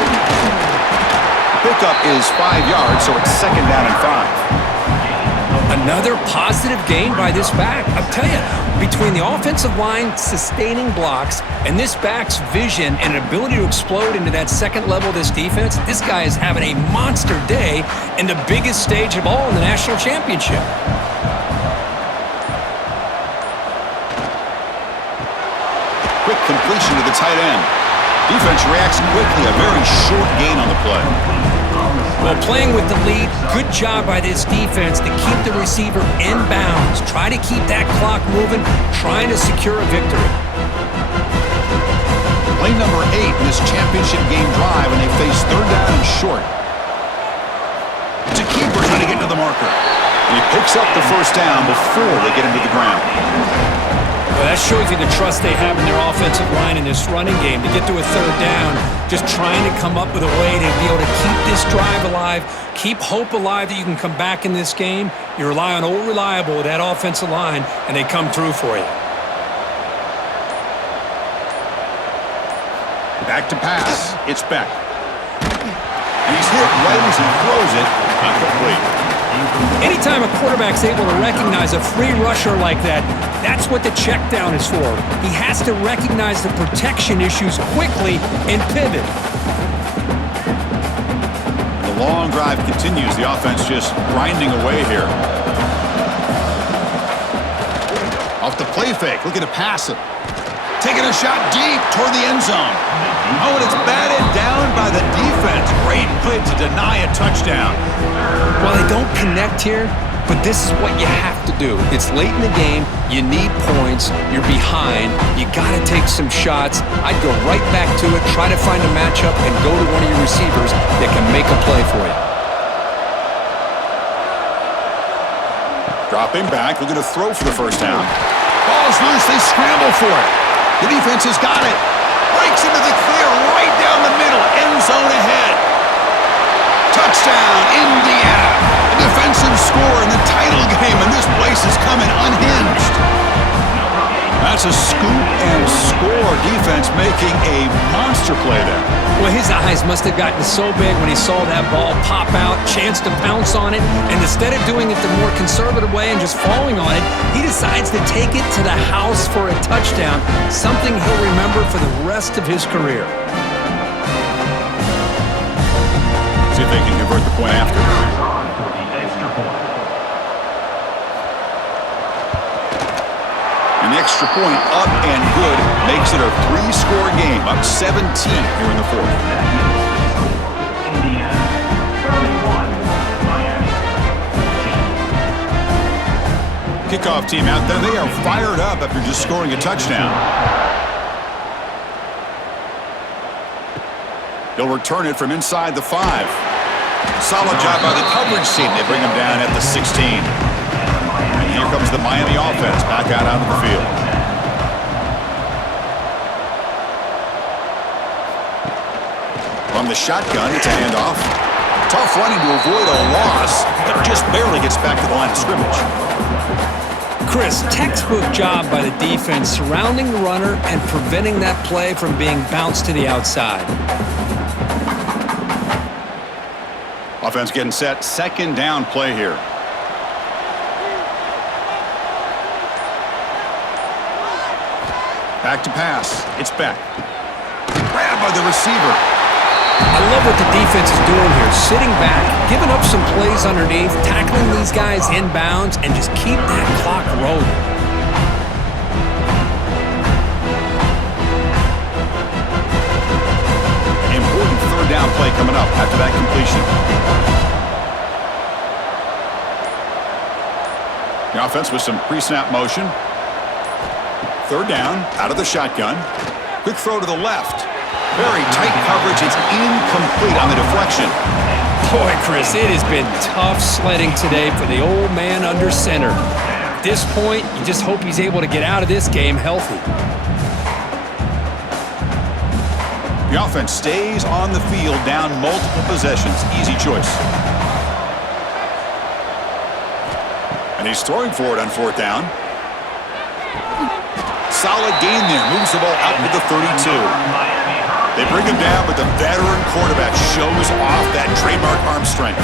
Pickup is 5 yards, so it's 2nd down and 5. Another positive gain by this back. I'll tell you, between the offensive line sustaining blocks and this back's vision and ability to explode into that second level of this defense, this guy is having a monster day in the biggest stage of all in the national championship. Quick completion to the tight end. Defense reacts quickly, a very short gain on the play. Well, playing with the lead, good job by this defense to keep the receiver in bounds. Try to keep that clock moving, trying to secure a victory. Play number 8 in this championship game drive, and they face third down and short. It's a keeper trying to get to the marker. And he picks up the first down before they get him to the ground. Well, that shows you the trust they have in their offensive line in this running game to get to a third down, just trying to come up with a way to be able to keep this drive alive, keep hope alive that you can come back in this game. You rely on Old Reliable with that offensive line, and they come through for you. Back to pass. It's Beck. And he's hit right as he throws it. Incomplete. Anytime a quarterback's able to recognize a free rusher like that, that's what the check down is for. He has to recognize the protection issues quickly and pivot. The long drive continues. The offense just grinding away here. Off the play fake, looking to pass it. Taking a shot deep toward the end zone. Oh, and it's batted down by the defense. Great play to deny a touchdown. Well, they don't connect here, but this is what you have to do. It's late in the game. You need points. You're behind. You got to take some shots. I'd go right back to it, try to find a matchup, and go to one of your receivers that can make a play for you. Dropping back, looking to throw for the first down. Ball's loose. They scramble for it. The defense has got it. Breaks into the clear right down the middle. End zone ahead. Touchdown, Indiana. A defensive score in the title game, and this place is coming unhinged. That's a scoop and score. Defense making a monster play there. Well, his eyes must have gotten so big when he saw that ball pop out, chance to pounce on it, and instead of doing it the more conservative way and just falling on it, he decides to take it to the house for a touchdown, something he'll remember for the rest of his career. See if they can convert the point after. An extra point up and good makes it a 3-score game, up 17 here in the fourth. Kickoff team out there, they are fired up after just scoring a touchdown. He'll return it from inside the 5. Solid job by the coverage team. They bring him down at the 16. And here comes the Miami offense back out onto the field. From the shotgun, it's a handoff. Tough running to avoid a loss, but just barely gets back to the line of scrimmage. Chris, textbook job by the defense surrounding the runner and preventing that play from being bounced to the outside. Offense getting set. Second down play here. Back to pass. It's Beck. Grabbed by the receiver. I love what the defense is doing here. Sitting back, giving up some plays underneath, tackling these guys inbounds, and just keep that clock rolling. Important third down play coming up after that completion. The offense with some pre-snap motion. Third down, out of the shotgun. Quick throw to the left. Very tight coverage. It's incomplete on the deflection. Boy, Chris, it has been tough sledding today for the old man under center. At this point, you just hope he's able to get out of this game healthy. The offense stays on the field, down multiple possessions. Easy choice. And he's throwing for it on fourth down. Solid gain there. Moves the ball out to the 32. They bring him down, but the veteran quarterback shows off that trademark arm strength.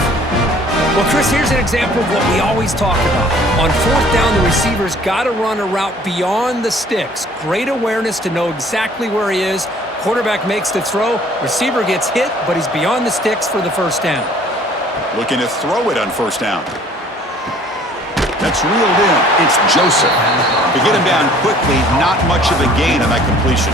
Well, Chris, here's an example of what we always talk about. On fourth down, the receiver's got to run a route beyond the sticks. Great awareness to know exactly where he is. Quarterback makes the throw. Receiver gets hit, but he's beyond the sticks for the first down. Looking to throw it on first down. That's reeled in. It's Joseph. To get him down quickly, not much of a gain on that completion.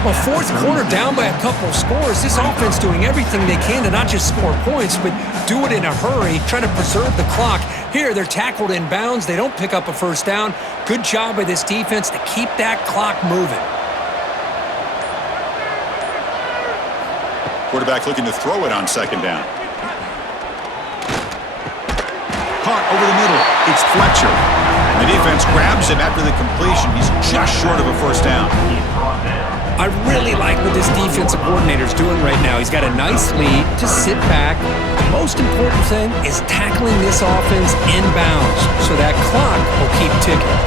Well, fourth quarter down by a couple of scores. This offense doing everything they can to not just score points, but do it in a hurry, trying to preserve the clock. Here, they're tackled in bounds. They don't pick up a first down. Good job by this defense to keep that clock moving. Quarterback looking to throw it on second down. Caught over the middle. It's Fletcher. And the defense grabs him after the completion. He's just short of a first down. I really like what this defensive coordinator is doing right now. He's got a nice lead to sit back. The most important thing is tackling this offense in bounds so that clock will keep ticking.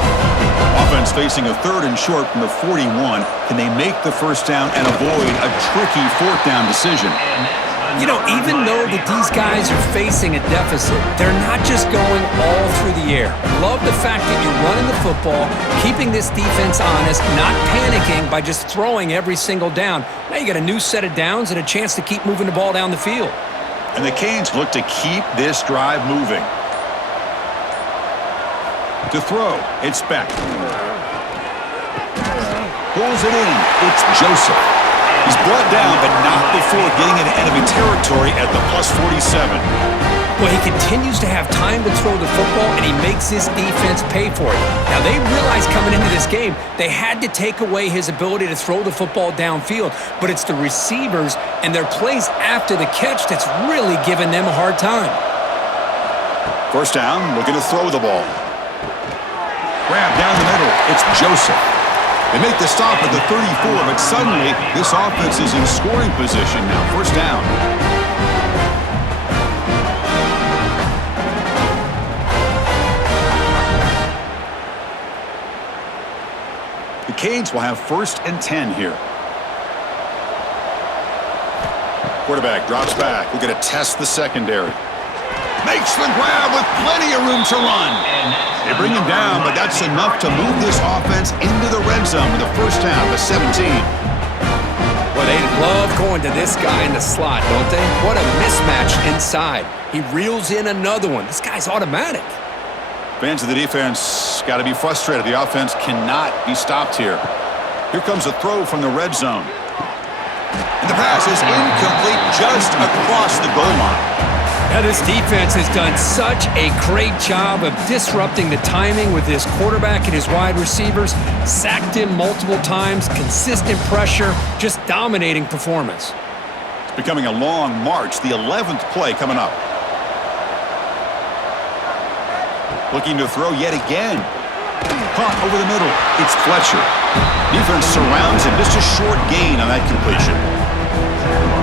Offense facing a third and short from the 41. Can they make the first down and avoid a tricky fourth down decision? You know, even though that these guys are facing a deficit, they're not just going all through the air. Love the fact that you're running the football, keeping this defense honest, not panicking by just throwing every single down. Now you got a new set of downs and a chance to keep moving the ball down the field. And the Canes look to keep this drive moving. To throw, it's Beck. Pulls it in, it's Joseph. He's brought down, but not before getting into enemy territory at the plus 47. Well, he continues to have time to throw the football, and he makes this defense pay for it. Now, they realized coming into this game, they had to take away his ability to throw the football downfield, but it's the receivers and their plays after the catch that's really giving them a hard time. First down, looking to throw the ball. Grab down the middle, it's Joseph. They make the stop at the 34, but suddenly this offense is in scoring position now. First down. The Canes will have 1st and 10 here. Quarterback drops back. We're going to test the secondary. Makes the grab with plenty of room to run. They bring him down, but that's enough to move this offense into the red zone with a first down to 17. Well, they love going to this guy in the slot, don't they? What a mismatch inside. He reels in another one. This guy's automatic. Fans of the defense got to be frustrated. The offense cannot be stopped here. Here comes a throw from the red zone. And the pass is incomplete just across the goal line. Now, this defense has done such a great job of disrupting the timing with his quarterback and his wide receivers. Sacked him multiple times, consistent pressure, just dominating performance. It's becoming a long march. The 11th play coming up. Looking to throw yet again. Caught over the middle. It's Fletcher. Defense surrounds him. Just a short gain on that completion.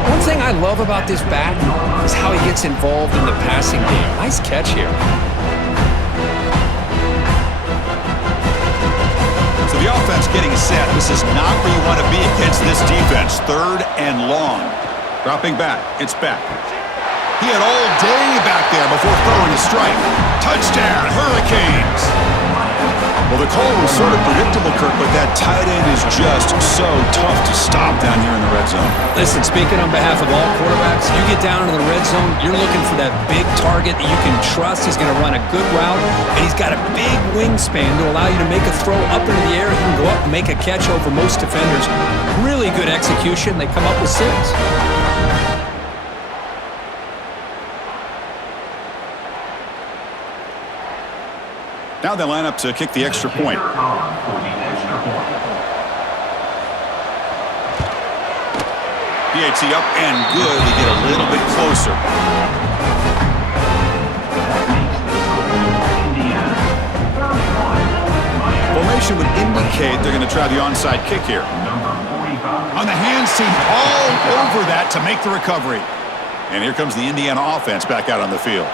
One thing I love about this back is how he gets involved in the passing game. Nice catch here. So the offense getting set. This is not where you want to be against this defense. 3rd and long. Dropping back. It's Beck. He had all day back there before throwing a strike. Touchdown, Hurricanes! Well, the call was sort of predictable, Kirk, but that tight end is just so tough to stop down here in the red zone. Listen, speaking on behalf of all quarterbacks, you get down into the red zone, you're looking for that big target that you can trust. He's going to run a good route, and he's got a big wingspan to allow you to make a throw up into the air. He can go up and make a catch over most defenders. Really good execution. They come up with 6. Now they line up to kick the extra point. PAT up and good. They get a little bit closer. Formation would indicate they're going to try the onside kick here. On the hands team, all over that to make the recovery. And here comes the Indiana offense back out on the field.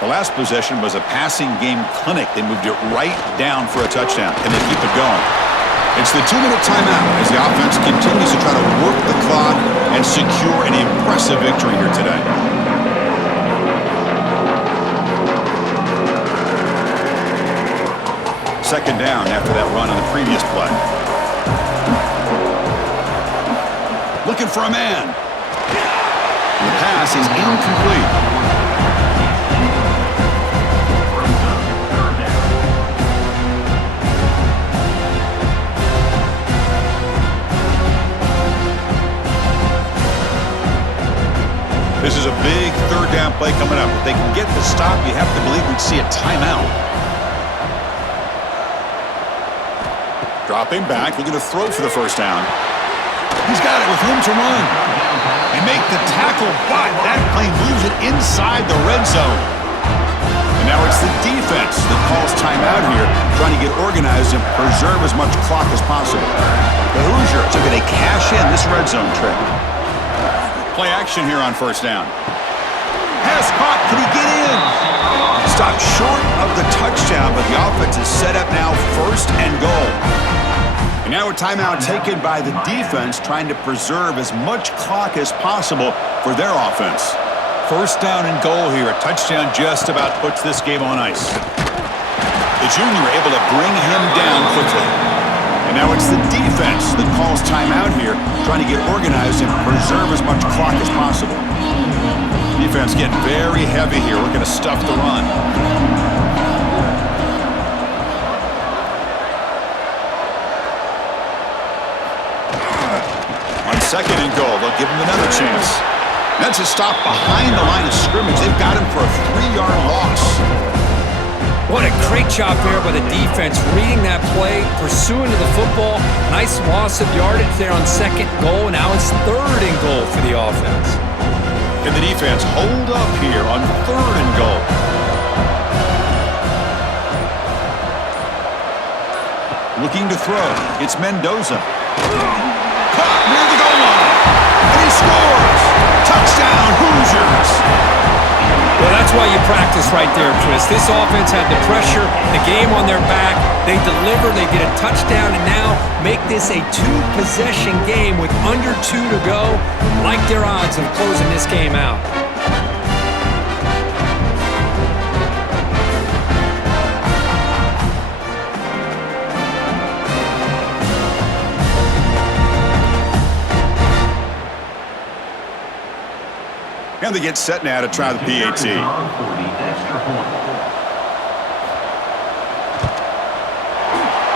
The last possession was a passing game clinic. They moved it right down for a touchdown, and they keep it going. It's the 2-minute timeout as the offense continues to try to work the clock and secure an impressive victory here today. Second down after that run on the previous play. Looking for a man. The pass is incomplete. This is a big third down play coming up. If they can get the stop, you have to believe we'd see a timeout. Dropping back, looking to throw for the first down. He's got it with room to run. And make the tackle, but that play moves it inside the red zone. And now it's the defense that calls timeout here, trying to get organized and preserve as much clock as possible. The Hoosiers are going to cash in this red zone trip. Play action here on first down. Pass caught. Can he get in? Stopped short of the touchdown, but the offense is set up now first and goal. And now a timeout taken by the defense, trying to preserve as much clock as possible for their offense. First down and goal here. A touchdown just about puts this game on ice. The junior able to bring him down quickly. And now it's the defense that calls timeout here, trying to get organized and preserve as much clock as possible. Defense getting very heavy here, looking to stuff the run. On second and goal, they'll give him another chance. That's a stop behind the line of scrimmage. They've got him for a 3-yard loss. What a great job there by the defense, reading that play, pursuing to the football. Nice loss of yardage there on second goal. Now it's third and goal for the offense. Can the defense hold up here on third and goal? Looking to throw. It's Mendoza. Caught near the goal line. And he scores. Touchdown, Hoosiers. Well, that's why you practice right there, Chris. This offense had the pressure, the game on their back. They deliver, they get a touchdown, and now make this a 2-possession game with under 2 to go. Like their odds of closing this game out. And they get set now to try the PAT.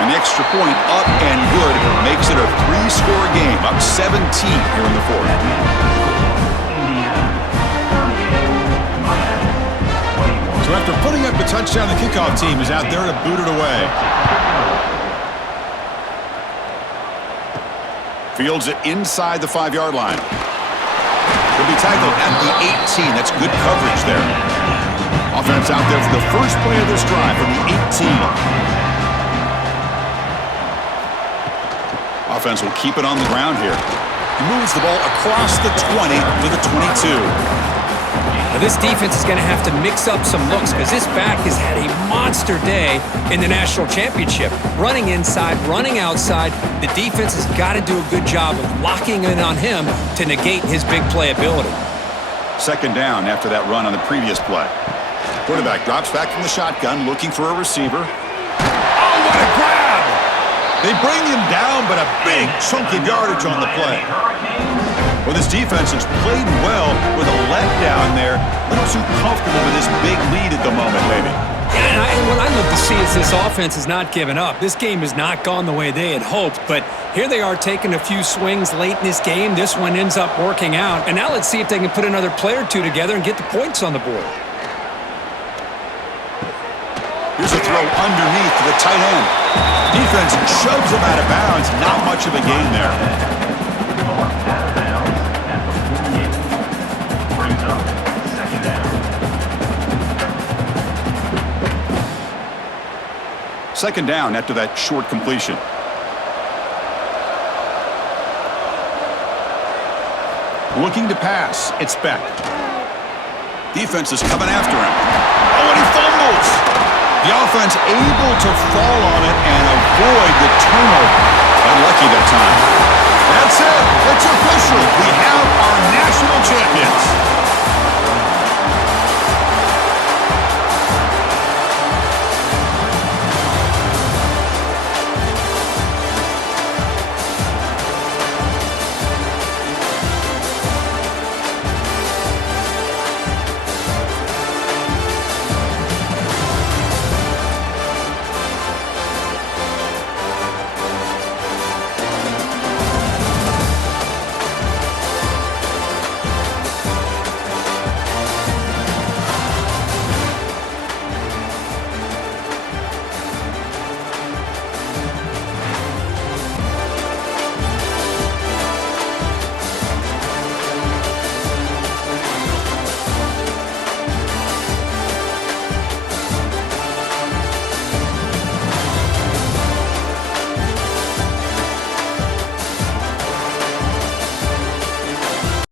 An extra point up and good makes it a 3-score game, up 17 here in the fourth. So after putting up a touchdown, the kickoff team is out there to boot it away. Fields it inside the 5-yard line. He'll be tackled at the 18. That's good coverage there. Offense out there for the first play of this drive from the 18. Offense will keep it on the ground here. He moves the ball across the 20 to the 22. Now this defense is going to have to mix up some looks because this back has had a monster day in the national championship. Running inside, running outside. The defense has got to do a good job of locking in on him to negate his big play ability. Second down after that run on the previous play. Quarterback drops back from the shotgun, looking for a receiver. Oh, what a grab! They bring him down, but a big chunk of yardage on the play. Well, this defense has played well with a letdown there. A little too comfortable with this big lead at the moment, maybe. Yeah, and what I love to see is this offense has not given up. This game has not gone the way they had hoped, but here they are taking a few swings late in this game. This one ends up working out, and now let's see if they can put another play or two together and get the points on the board. Here's a throw underneath to the tight end. Defense shoves him out of bounds. Not much of a gain there. Second down after that short completion. Looking to pass. It's Beck. Defense is coming after him. Oh, and he fumbles. The offense able to fall on it and avoid the turnover.